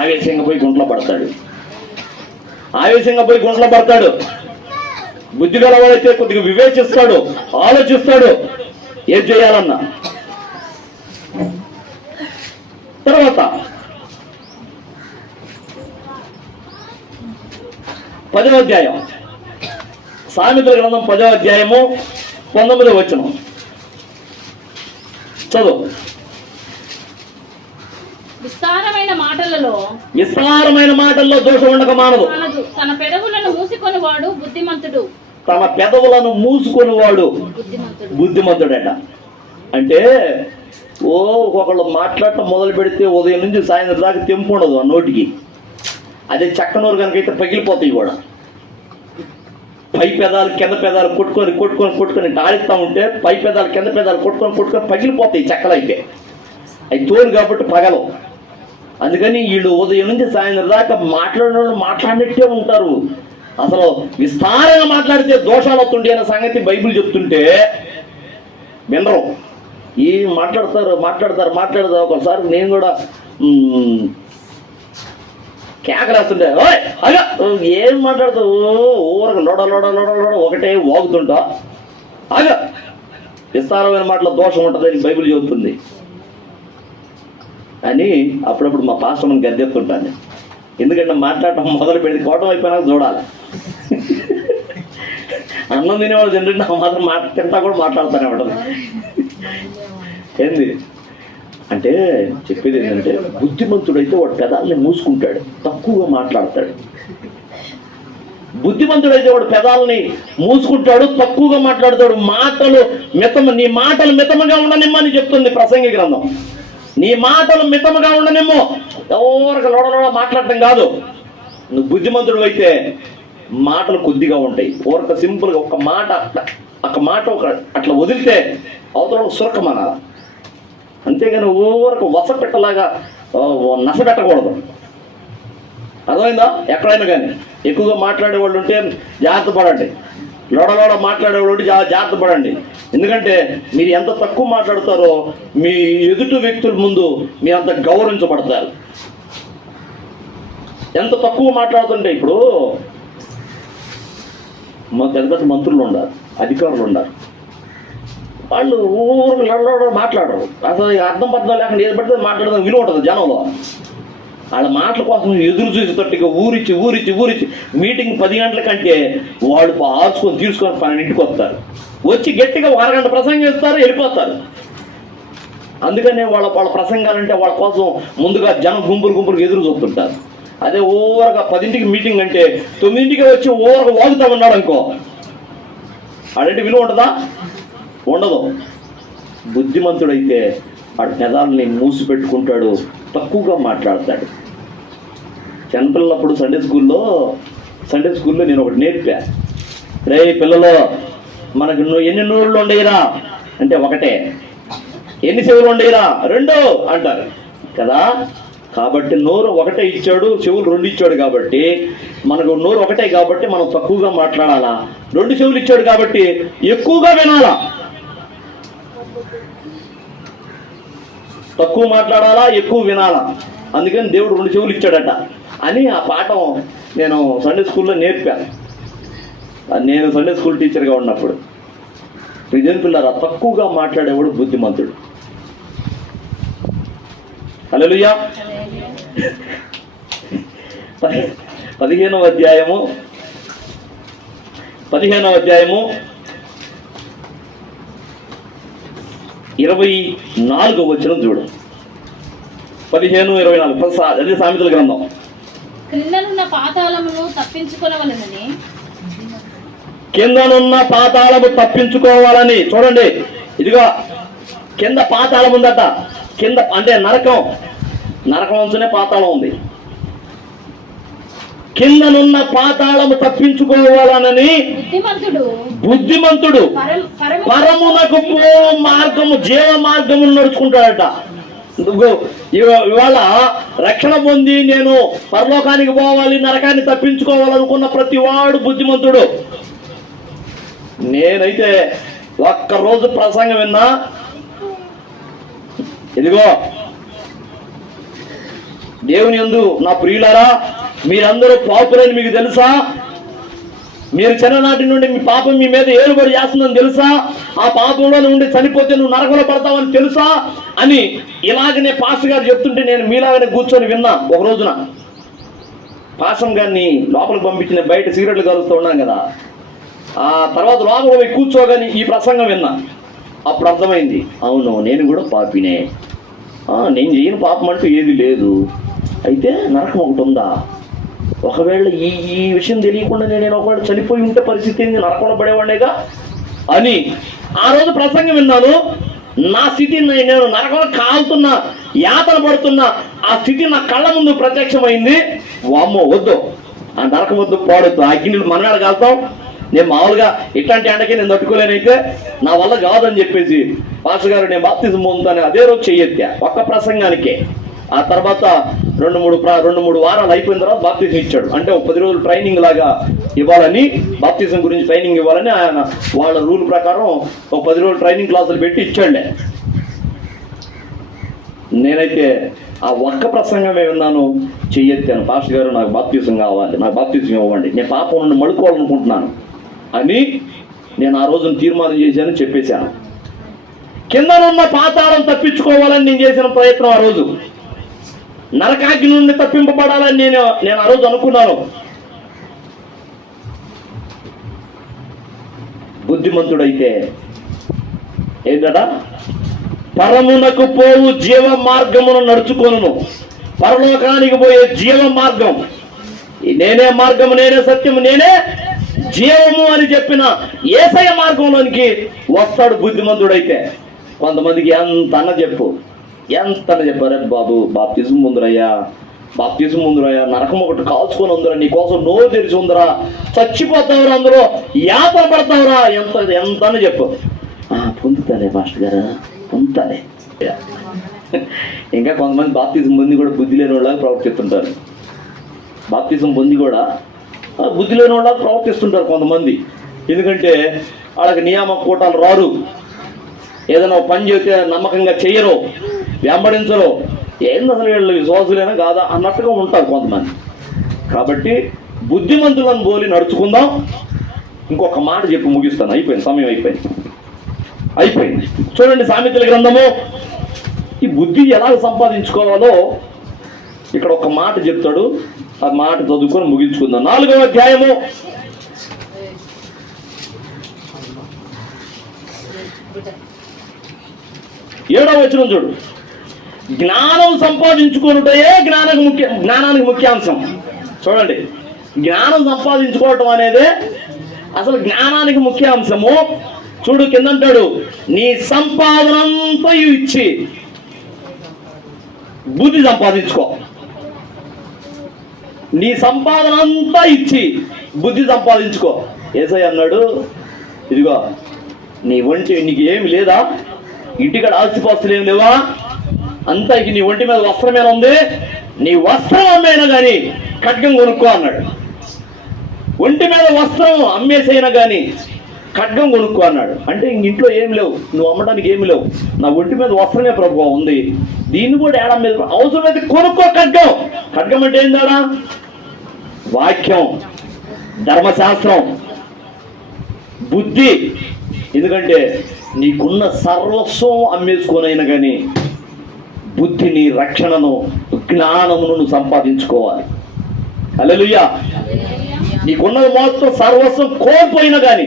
ఆవేశంగా పోయి గుంట్లో పడతాడు. బుద్ధి గలవాడైతే కొద్దిగా వివేచిస్తాడు, ఆలోచిస్తాడు ఏం చేయాలన్నా. తర్వాత 10వ అధ్యాయం, సామెతల గ్రంథం 10వ అధ్యాయము 19వ వచనం చదువు. విస్తారమైన మాటల్లో దోషం ఉండక మానదు. తన పెదవులను మూసుకొని వాడు బుద్ధిమంతుడట. అంటే ఒకళ్ళు మాట్లాడటం మొదలు పెడితే ఉదయం నుంచి సాయంత్రం దాకా తెంపు ఉండదు ఆ నోటికి. అదే చక్కనూరు కనుకైతే పగిలిపోతాయి కూడా. పై పెదాలు కింద పెదాలు కొట్టుకొని టాడిస్తూ ఉంటే పై పెదాలు కింద పెదాలు కొట్టుకొని పగిలిపోతాయి చెక్కలు అయితే. అవి తోలు కాబట్టి పగలవు. అందుకని వీళ్ళు ఉదయం నుంచి సాయంత్రం దాకా మాట్లాడినట్టే ఉంటారు. అసలు విస్తారంగా మాట్లాడితే దోషాలు వస్తుండే అనే సంగతి బైబిల్ చెప్తుంటే వినరు. మాట్లాడతారు. ఒకసారి నేను కూడా కేకలేస్తుంటే ఓయ్ అగా ఏం మాట్లాడుతావు ఊరకు లోడ లోడ లోడ లోడ ఒకటే వాగుతుంటా అగా విస్తారమైన మాటలో దోషం ఉంటుందని బైబిల్ చెబుతుంది అని అప్పుడప్పుడు మా పాస్టర్ని గద్దెత్తుంటాను. ఎందుకంటే మాట్లాడటం మొదలు పెడితే కోటం అయిపోయినాక చూడాలి. అన్నం తినేవాళ్ళు తింటే నా మాత్రం తింటా కూడా మాట్లాడుతూనే ఉంటుంది. ఏంది అంటే చెప్పేది ఏంటంటే బుద్ధిమంతుడైతే వాడు పెదాలని మూసుకుంటాడు, తక్కువగా మాట్లాడతాడు. బుద్ధిమంతుడైతే వాడు పెదాలని మూసుకుంటాడు, తక్కువగా మాట్లాడతాడు. నీ మాటలు మితముగా ఉండనిమ్మని చెప్తుంది ప్రసంగి గ్రంథం. నీ మాటలు మితముగా ఉండనేమో, ఎవరికి లోడలోడ మాట్లాడటం కాదు. నువ్వు బుద్ధిమంతుడు అయితే మాటలు కొద్దిగా ఉంటాయి. ఊరక సింపుల్గా ఒక మాట అట్లా వదిలితే అవతల సురకమనాల, అంతేగాని ఊరకు వసపెట్టలాగా నసపెట్టకూడదు. అర్థమైందా? ఎక్కడైనా కానీ ఎక్కువగా మాట్లాడేవాళ్ళు ఉంటే జాగ్రత్త పడండి, లోడలోడ మాట్లాడేవాళ్ళు ఉంటే జాగ్రత్త పడండి. ఎందుకంటే మీరు ఎంత తక్కువ మాట్లాడతారో మీ ఎదుటి వ్యక్తుల ముందు మీరు అంత గౌరవించబడతారు. ఎంత తక్కువ మాట్లాడుతుంటే ఇప్పుడు మా పెద్ద పెద్ద మంత్రులు ఉన్నారు, అధికారులు ఉన్నారు, వాళ్ళు ఊరికి లోడ మాట్లాడరు. అసలు అర్థం పర్థం లేకుండా ఏది పడితే మాట్లాడదాం విలువ ఉంటుంది జనంలో. వాళ్ళ మాటల కోసం ఎదురు చూసేటట్టుగా ఊరిచ్చి మీటింగ్ 10 గంటల కంటే వాళ్ళు ఆర్చుకొని తీసుకొని 12ంటికి వస్తారు. వచ్చి గట్టిగా 1 అరగంట ప్రసంగం చేస్తారు, వెళ్ళిపోతారు. అందుకనే వాళ్ళ ప్రసంగాలంటే వాళ్ళ కోసం ముందుగా జనం గుంపులు ఎదురు చూస్తుంటారు. అదే ఓవరగా 10ంటికి మీటింగ్ అంటే 9ంటికి వచ్చి ఓవరగా వాగుతా ఉన్నాడు అనుకో, అదేంటి విలువ ఉంటుందా? ఉండదు. బుద్ధిమంతుడైతే వాడి పెదాలని మూసి పెట్టుకుంటాడు, తక్కువగా మాట్లాడతాడు. చిన్నపిల్లప్పుడు సండే స్కూల్లో నేను ఒకటి నేర్పా. రే పిల్లలు, మనకు ఎన్ని నోళ్ళు ఉండేరా అంటే ఒకటే, ఎన్ని చెవులు ఉండేరా 2 అంటారు కదా. కాబట్టి నోరు ఒకటే ఇచ్చాడు, చెవులు 2 ఇచ్చాడు. కాబట్టి మనకు నోరు ఒకటే కాబట్టి మనం తక్కువగా మాట్లాడాలా. 2 చెవులు ఇచ్చాడు కాబట్టి ఎక్కువగా వినాలా. తక్కువ మాట్లాడాలా, ఎక్కువ వినాలా. అందుకని దేవుడు 2 చెవులు ఇచ్చాడట అని ఆ పాఠం నేను సండే స్కూల్లో నేర్పాను. నేను సండే స్కూల్ టీచర్గా ఉన్నప్పుడు. విజయన్ పిల్లరా, తక్కువగా మాట్లాడేవాడు బుద్ధిమంతుడు. హల్లెలూయా. 15వ అధ్యాయము 24వ వచనం చూడు. 15:24 అదే సామెతల గ్రంథం. క్రిందనున్న పాతాళమును తప్పించుకొనవలెనని, కిందనున్న పాతాళము తప్పించుకోవాలని. చూడండి, ఇదిగో కింద పాతాళం ఉందట. కింద అంటే నరకం అంచునే పాతాళం ఉంది. కిందనున్న పాతాళము తప్పించుకోవాలనని బుద్ధిమంతుడు పరమునకు మార్గము, జీవ మార్గము నడుచుకుంటాడట. ఇవాళ రక్షణ పొంది నేను పరలోకానికి పోవాలి, నరకాన్ని తప్పించుకోవాలనుకున్న ప్రతి వాడు బుద్ధిమంతుడు. నేనైతే ఒక్కరోజు ప్రసంగం విన్నా, ఇదిగో దేవుని యందు నా ప్రియులారా, మీరందరూ పాపులని మీకు తెలుసా? మీరు చిన్ననాటి నుండి మీ పాపం మీ మీద ఏలుబడి చేస్తుందని తెలుసా? ఆ పాపంలో ఉండి చనిపోతే నువ్వు నరకంలో పడతావని తెలుసా అని ఇలాగనే పాస్టర్ గారు చెప్తుంటే నేను మీలాగనే కూర్చొని విన్నా. ఒక రోజున పాస్టర్ గారిని లోపలికి పంపించిన, బయట సిగరెట్లు కలుస్తూ ఉన్నాం కదా. ఆ తర్వాత లోపల పోయి కూర్చోగాని ఈ ప్రసంగం విన్నా. అప్పుడు అర్థమైంది, అవును నేను కూడా పాపినే, నేను చేయని పాపం అంటూ ఏది లేదు. అయితే నరకం ఒకటి ఉందా? ఒకవేళ ఈ విషయం తెలియకుండా నేను ఒకవేళ చనిపోయి ఉంటే పరిస్థితి ఏంది? నరకంలో పడేవాడినేగా అని ఆ రోజు ప్రసంగం విన్నాను. నా స్థితి, నేను నరకంలో కాలుతున్నా, యాతన పడుతున్నా, ఆ స్థితి నా కళ్ళ ముందు ప్రత్యక్షమైంది. వామ్మో, వద్దు, ఆ నరకం వద్దు, పాడొద్దు, అగ్నిలు మనమేడ కాలుతాం. నేను మామూలుగా ఇట్లాంటి ఎండకి నేను తట్టుకోలేనైతే నా వల్ల కాదని చెప్పేసి పాస్టర్ గారు నేను బాప్తిజం పొందుతాను అదే రోజు చెయ్యెత్తా, ఒక్క ప్రసంగానికే. ఆ తర్వాత 2-3 వారాలు అయిపోయిన తర్వాత బాప్తిజం ఇచ్చాడు. అంటే ఒక 10 రోజులు ట్రైనింగ్ లాగా ఇవ్వాలని, బాప్తిజం గురించి ట్రైనింగ్ ఇవ్వాలని ఆయన వాళ్ళ రూల్ ప్రకారం ఒక 10 రోజులు ట్రైనింగ్ క్లాసులు పెట్టి ఇచ్చాడులే. నేనైతే ఆ ఒక్క ప్రసంగమే విన్నాను. చెయ్యెత్తాను, పాస్టర్ గారు నాకు బాప్తిజం కావాలి, నాకు బాప్తిజం ఇవ్వండి, నేను పాపం నుండి మడుకోవాలనుకుంటున్నాను అని నేను ఆ రోజున తీర్మానం చేశాను, చెప్పేశాను. కిందనున్న పాతాళం తప్పించుకోవాలని నేను చేసిన ప్రయత్నం ఆ రోజు, నరకాగ్ని నుండి తప్పింపబడాలని నేను ఆ రోజు అనుకున్నాను. బుద్ధిమంతుడైతే ఏంటడా, పరమునకు పోవు జీవ మార్గమును నడుచుకొనును, పరలోకానికి పోయే జీవ మార్గం, నేనే మార్గము, నేనే సత్యము, నేనే జీవము అని చెప్పిన యేసయ్య మార్గంలోనికి వస్తాడు బుద్ధిమంతుడైతే. కొంతమందికి ఎంత అన్న చెప్పారే బాబు, బాప్తిజం ముందురయ్యా, బాప్తిజం ముందురయ్యా, నరకం ఒకటి కాల్చుకొని ఉందిరా, నీకోసం నోరు తెరిచి ఉందిరా, చచ్చిపోతావురా, అందులో యాతన పడతావురా, ఎంత అని చెప్పు. పొందుతాలే మాస్టర్ గారు, పొందుతాలే. ఇంకా కొంతమంది బాప్తిజం పొంది కూడా బుద్ధి లేని వాళ్ళగా ప్రవర్తిస్తుంటారు. బాప్తిజం పొంది కూడా బుద్ధి లేని వాళ్ళగా ప్రవర్తిస్తుంటారు కొంతమంది. ఎందుకంటే వాళ్ళకి నియామక కూటాలు రారు, ఏదైనా పని చేస్తే నమ్మకంగా చెయ్యరు, వెంబడించరు, ఏంది అసలు వీళ్ళు విశ్వాసులేనా కాదా అన్నట్టుగా ఉంటారు కొంతమంది. కాబట్టి బుద్ధిమంతులను పోలి నడుచుకుందాం. ఇంకొక మాట చెప్పి ముగిస్తాను, అయిపోయింది, సమయం అయిపోయింది. చూడండి సామెతల గ్రంథము, ఈ బుద్ధి ఎలా సంపాదించుకోవాలో ఇక్కడ ఒక మాట చెప్తాడు. ఆ మాట చదువుకొని ముగించుకుందాం. 4వ అధ్యాయము 7వ వచనం చూడు. జ్ఞానం సంపాదించుకున్నటయే జ్ఞానానికి ముఖ్యాంశం. చూడండి, జ్ఞానం సంపాదించుకోవటం అనేది అసలు జ్ఞానానికి ముఖ్య అంశము. చూడు కింద అంటాడు, నీ సంపాదనంతా ఇచ్చి బుద్ధి సంపాదించుకో. నీ సంపాదన అంతా ఇచ్చి బుద్ధి సంపాదించుకో. యేసయ్య అన్నాడు, ఇదిగో నీ ఒంటి, నీకు ఏమి లేదా, ఇంటికాడ ఆస్తిపాస్తులు ఏమి లేవా, అంతా నీ ఒంటి మీద వస్త్రమేనా ఉంది, నీ వస్త్రం అమ్మేనా కానీ ఖడ్గం కొనుక్కో అన్నాడు. ఒంటి మీద వస్త్రం అమ్మేసైనా కానీ ఖడ్గం కొనుక్కో అన్నాడు. అంటే ఇంట్లో ఏమి లేవు, నువ్వు అమ్మడానికి ఏమి లేవు, నా ఒంటి మీద వస్త్రమే ప్రభుత్వం ఉంది, దీన్ని కూడా ఏడా మీద అవసరమైతే కొనుక్కో ఖడ్గం. ఖడ్గం అంటే ఏందాడా, వాక్యం, ధర్మశాస్త్రం, బుద్ధి. ఎందుకంటే నీకున్న సర్వస్వం అమ్మేసుకోనైనా కానీ బుద్ధిని, రక్షణను, జ్ఞానమును నువ్వు సంపాదించుకోవాలి. హల్లెలూయా. నీకున్నది మొత్తం సర్వస్వం కోల్పోయినా కానీ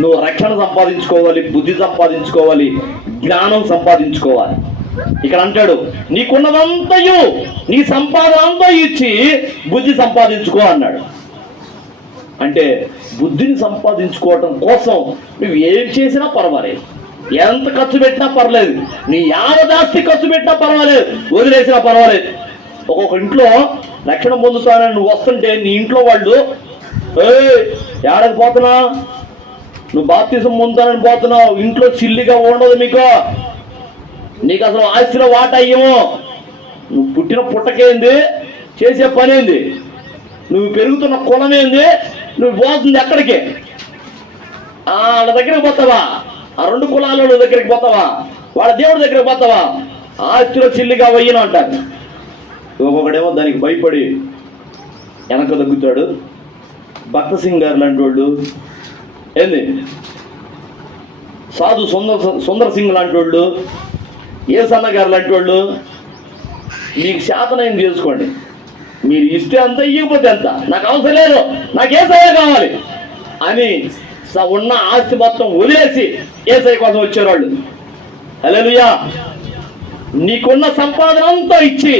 నువ్వు రక్షణ సంపాదించుకోవాలి, బుద్ధి సంపాదించుకోవాలి, జ్ఞానం సంపాదించుకోవాలి. ఇక్కడ అంటాడు, నీకున్నదంతయు, నీ సంపాదన అంతా ఇచ్చి బుద్ధి సంపాదించుకో అన్నాడు. అంటే బుద్ధిని సంపాదించుకోవటం కోసం నువ్వు ఏం చేసినా పర్వాలేదు, ఎంత ఖర్చు పెట్టినా పర్లేదు, నీ యావదాస్తి ఖర్చు పెట్టినా పర్వాలేదు, వదిలేసినా పర్వాలేదు. ఒక్కొక్క ఇంట్లో రక్షణ పొందుతానని నువ్వు వస్తుంటే నీ ఇంట్లో వాళ్ళు, ఏడకి పోతున్నా, నువ్వు బాప్తిజం పొందుతానని పోతున్నావు, ఇంట్లో చిల్లిగా ఉండదు, నీకు అసలు ఆస్తిలో వాటా అయ్యేమో, నువ్వు పుట్టిన పుట్టకేంది, చేసే పని ఏంది, నువ్వు పెరుగుతున్న కులం ఏంది, నువ్వు పోతుంది ఎక్కడికి, వాళ్ళ దగ్గరికి పోతావా, ఆ 2 కులాల దగ్గరికి పోతావా, వాళ్ళ దేవుడి దగ్గరికి పోతావా, ఆస్తిలో చిల్లిగా వయ్యను అంటారు. ఒక్కొక్కడేమో దానికి భయపడి వెనక తగ్గుతాడు. భక్త సింగ్ గారు లాంటి వాళ్ళు, ఏంది సాధు సుందర్ సింగ్ లాంటి వాళ్ళు, ఏసన్న గారు లాంటి వాళ్ళు, మీకు శాతనైంది చేసుకోండి, మీరు ఇస్తే అంత, ఇవ్వకపోతే అంత, నాకు అవసరం లేదు, నాకు ఏసయ్య కావాలి అని ఉన్న ఆస్తి మొత్తం వదిలేసి ఏసయ్య కోసం వచ్చేవాళ్ళు. హల్లెలూయా. నీకున్న సంపాదన అంతా ఇచ్చి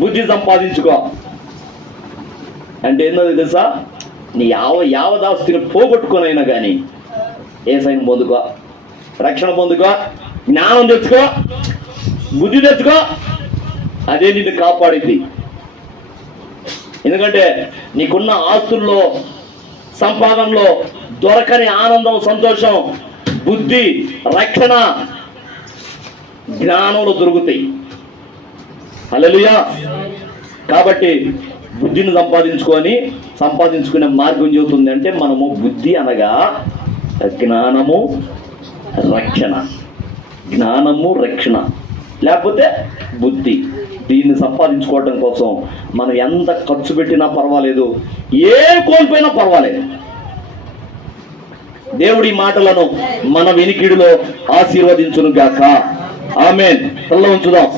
బుద్ధి సంపాదించుకో. అంటే ఏందో తెలుసా, నీ యావదాస్తిని పోగొట్టుకొనైనా కానీ ఏసయ్యను పొందుకో, రక్షణ పొందుకో, జ్ఞానం తెచ్చుకో, బుద్ధి తెచ్చుకో, అదే నిన్ను కాపాడింది. ఎందుకంటే నీకున్న ఆస్తుల్లో, సంపాదనలో దొరకని ఆనందం, సంతోషం, బుద్ధి, రక్షణ, జ్ఞానంలో దొరుకుతాయి. హల్లెలూయా. కాబట్టి బుద్ధిని సంపాదించుకునే మార్గం చెబుతుంది. అంటే మనము బుద్ధి అనగా జ్ఞానము, రక్షణ, జ్ఞానము, రక్షణ, లేకపోతే బుద్ధి. దీన్ని సంపాదించుకోవడం కోసం మనం ఎంత ఖర్చు పెట్టినా పర్వాలేదు, ఏం కోల్పోయినా పర్వాలేదు. దేవుడి మాటలను మన వినికిడిలో ఆశీర్వదించును గాక. ఆమేన్. తల్ల ఉంచుదాం.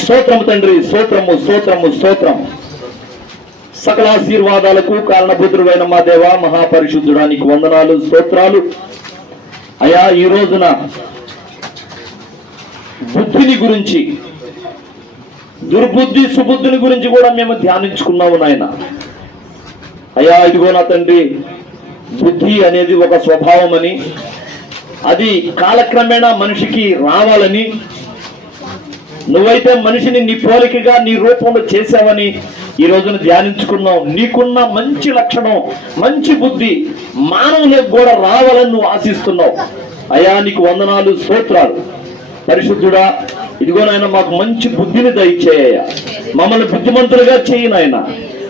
స్తోత్రము తండ్రి, స్తోత్రము స్తోత్రము స్తోత్రం. సకల ఆశీర్వాదాలకు కారణభూతుడైన మా దేవ, మహాపరిశుద్ధుడా, నీకు వందనాలు, స్తోత్రాలు. అయా, ఈ రోజున బుద్ధిని గురించి, దుర్బుద్ధి సుబుద్ధిని గురించి కూడా మేము ధ్యానించుకున్నాము నాయన. అయ్యా, ఇదిగో నా తండ్రి, బుద్ధి అనేది ఒక స్వభావం అని, అది కాలక్రమేణా మనిషికి రావాలని, నువ్వైతే మనిషిని నీ పోలికగా నీ రూపంలో చేసావని ఈ రోజున ధ్యానించుకున్నావు. నీకున్న మంచి లక్షణం, మంచి బుద్ధి మానవులకు కూడా రావాలని నువ్వు ఆశిస్తున్నావు. అయ్యా, నీకు వందనాలు, స్తోత్రాలు. పరిశుద్ధుడా, ఇదిగో నాయన, మాకు మంచి బుద్ధిని దయచేయ, మమ్మల్ని బుద్ధిమంతులుగా చేయి నాయన.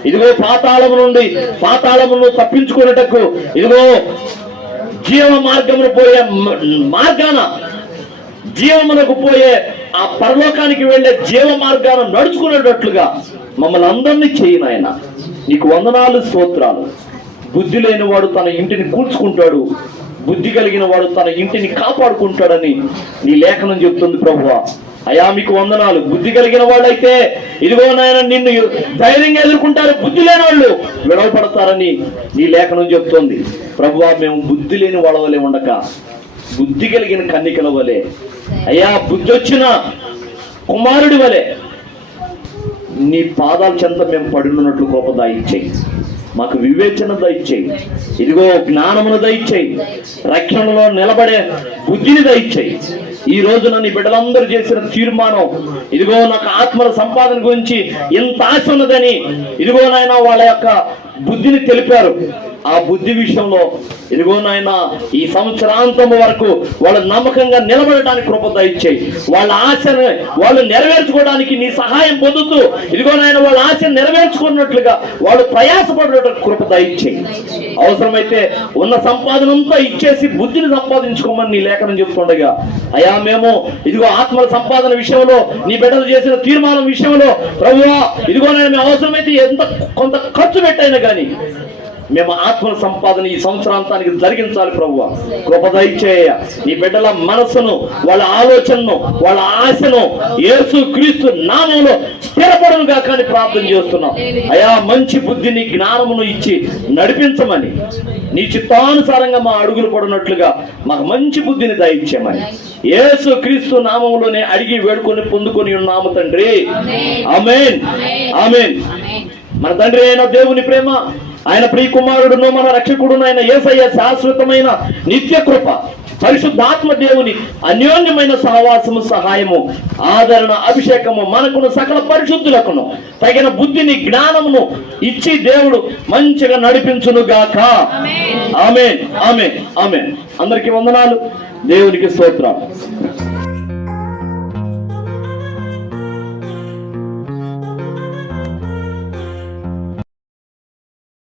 ఇదిగో పాతాళము నుండి, పాతాళమును తప్పించుకునేటకు, ఇదిగో జీవ మార్గమును పోయే మార్గాన, జీవమునకు పోయే ఆ పరలోకానికి వెళ్ళే జీవ మార్గాన నడుచుకునేటట్లుగా మమ్మల్ని అందరినీ చేయి నాయన. నీకు వందనాలు, స్తోత్రాలు. బుద్ధి లేనివాడు తన ఇంటిని కూల్చుకుంటాడు, బుద్ధి కలిగిన వాడు తన ఇంటిని కాపాడుకుంటాడని నీ లేఖనం చెప్తుంది ప్రభువా. అయా, మీకు వందనాలు. బుద్ధి కలిగిన వాళ్ళైతే ఇదిగో నాయన నిన్ను ధైర్యంగా ఎదుర్కొంటారు, బుద్ధి లేని వాళ్ళు విడవపడతారని నీ లేఖనం చెప్తోంది ప్రభువా. మేము బుద్ధి లేని వాళ్ళ వలె ఉండక బుద్ధి కలిగిన కన్నికల వలె, అయ్యా, బుద్ధి వచ్చిన కుమారుడి వలె నీ పాదాల చెంత మేము పడినట్లు గొప్ప దయచేయి. మాకు వివేచన దయచేయి, ఇదిగో జ్ఞానమును దయచేయి, రక్షణలో నిలబడే బుద్ధిని దయచేయి. ఈ రోజున నీ బిడ్డలందరూ చేసిన తీర్మానం, ఇదిగో నాకు ఆత్మల సంపాదన గురించి ఎంత ఆశ ఉన్నదని ఇదిగో నాయన వాళ్ళ యొక్క బుద్ధిని తెలిపారు. ఆ బుద్ధి విషయంలో ఇదిగో నాయన ఈ సంవత్సరాంతం వరకు వాళ్ళు నమ్మకంగా నిలబడటానికి కృప దయచేయి. వాళ్ళ ఆశను వాళ్ళు నెరవేర్చుకోవడానికి నీ సహాయం పొందుతూ ఇదిగో నాయన వాళ్ళ ఆశను నెరవేర్చుకున్నట్లుగా వాళ్ళు ప్రయాసపడేటట్టు కృప దయచేయి. అవసరమైతే ఉన్న సంపాదనంతా ఇచ్చేసి బుద్ధిని సంపాదించుకోమని నీ లేఖనం చెప్తుండగా, అయా, మేము ఇదిగో ఆత్మల సంపాదన విషయంలో నీ బిడ్డలు చేసిన తీర్మానం విషయంలో ప్రభువా, ఇదిగో నేను అవసరమైతే ఎంత కొంత ఖర్చు పెట్టైనా కానీ మేము ఆత్మల సంపాదన ఈ సంవత్సరాంతానికి జరిగించాలి ప్రభువా. కృప దయచేయ. నీ బిడ్డల మనస్సును, వాళ్ళ ఆలోచనను, వాళ్ళ ఆశను యేసు క్రీస్తు నామములో స్థిరపడనుగా కానీ ప్రార్థన చేస్తున్నాం. అయా, మంచి బుద్ధిని, జ్ఞానమును ఇచ్చి నడిపించమని, నీ చిత్తానుసారంగా మా అడుగులు పడినట్లుగా మాకు మంచి బుద్ధిని దయచేయమని యేసు క్రీస్తు నామములోనే అడిగి వేడుకొని పొందుకొని ఉన్నాము తండ్రి. ఆమేన్, ఆమేన్. మన తండ్రి అయిన దేవుని ప్రేమ, ఆయన ప్రియ కుమారుడును మన రక్షకుడును అయిన యేసయ్య శాశ్వతమైన నిత్య కృప, పరిశుద్ధాత్మ దేవుని అన్యోన్యమైన సహవాసము, సహాయము, ఆదరణ, అభిషేకము మనకును సకల పరిశుద్ధులకును తగిన బుద్ధిని, జ్ఞానమును ఇచ్చి దేవుడు మంచిగా నడిపించును గాక. ఆమేన్, ఆమేన్, ఆమేన్. అందరికీ వందనాలు. దేవునికి స్తోత్రం.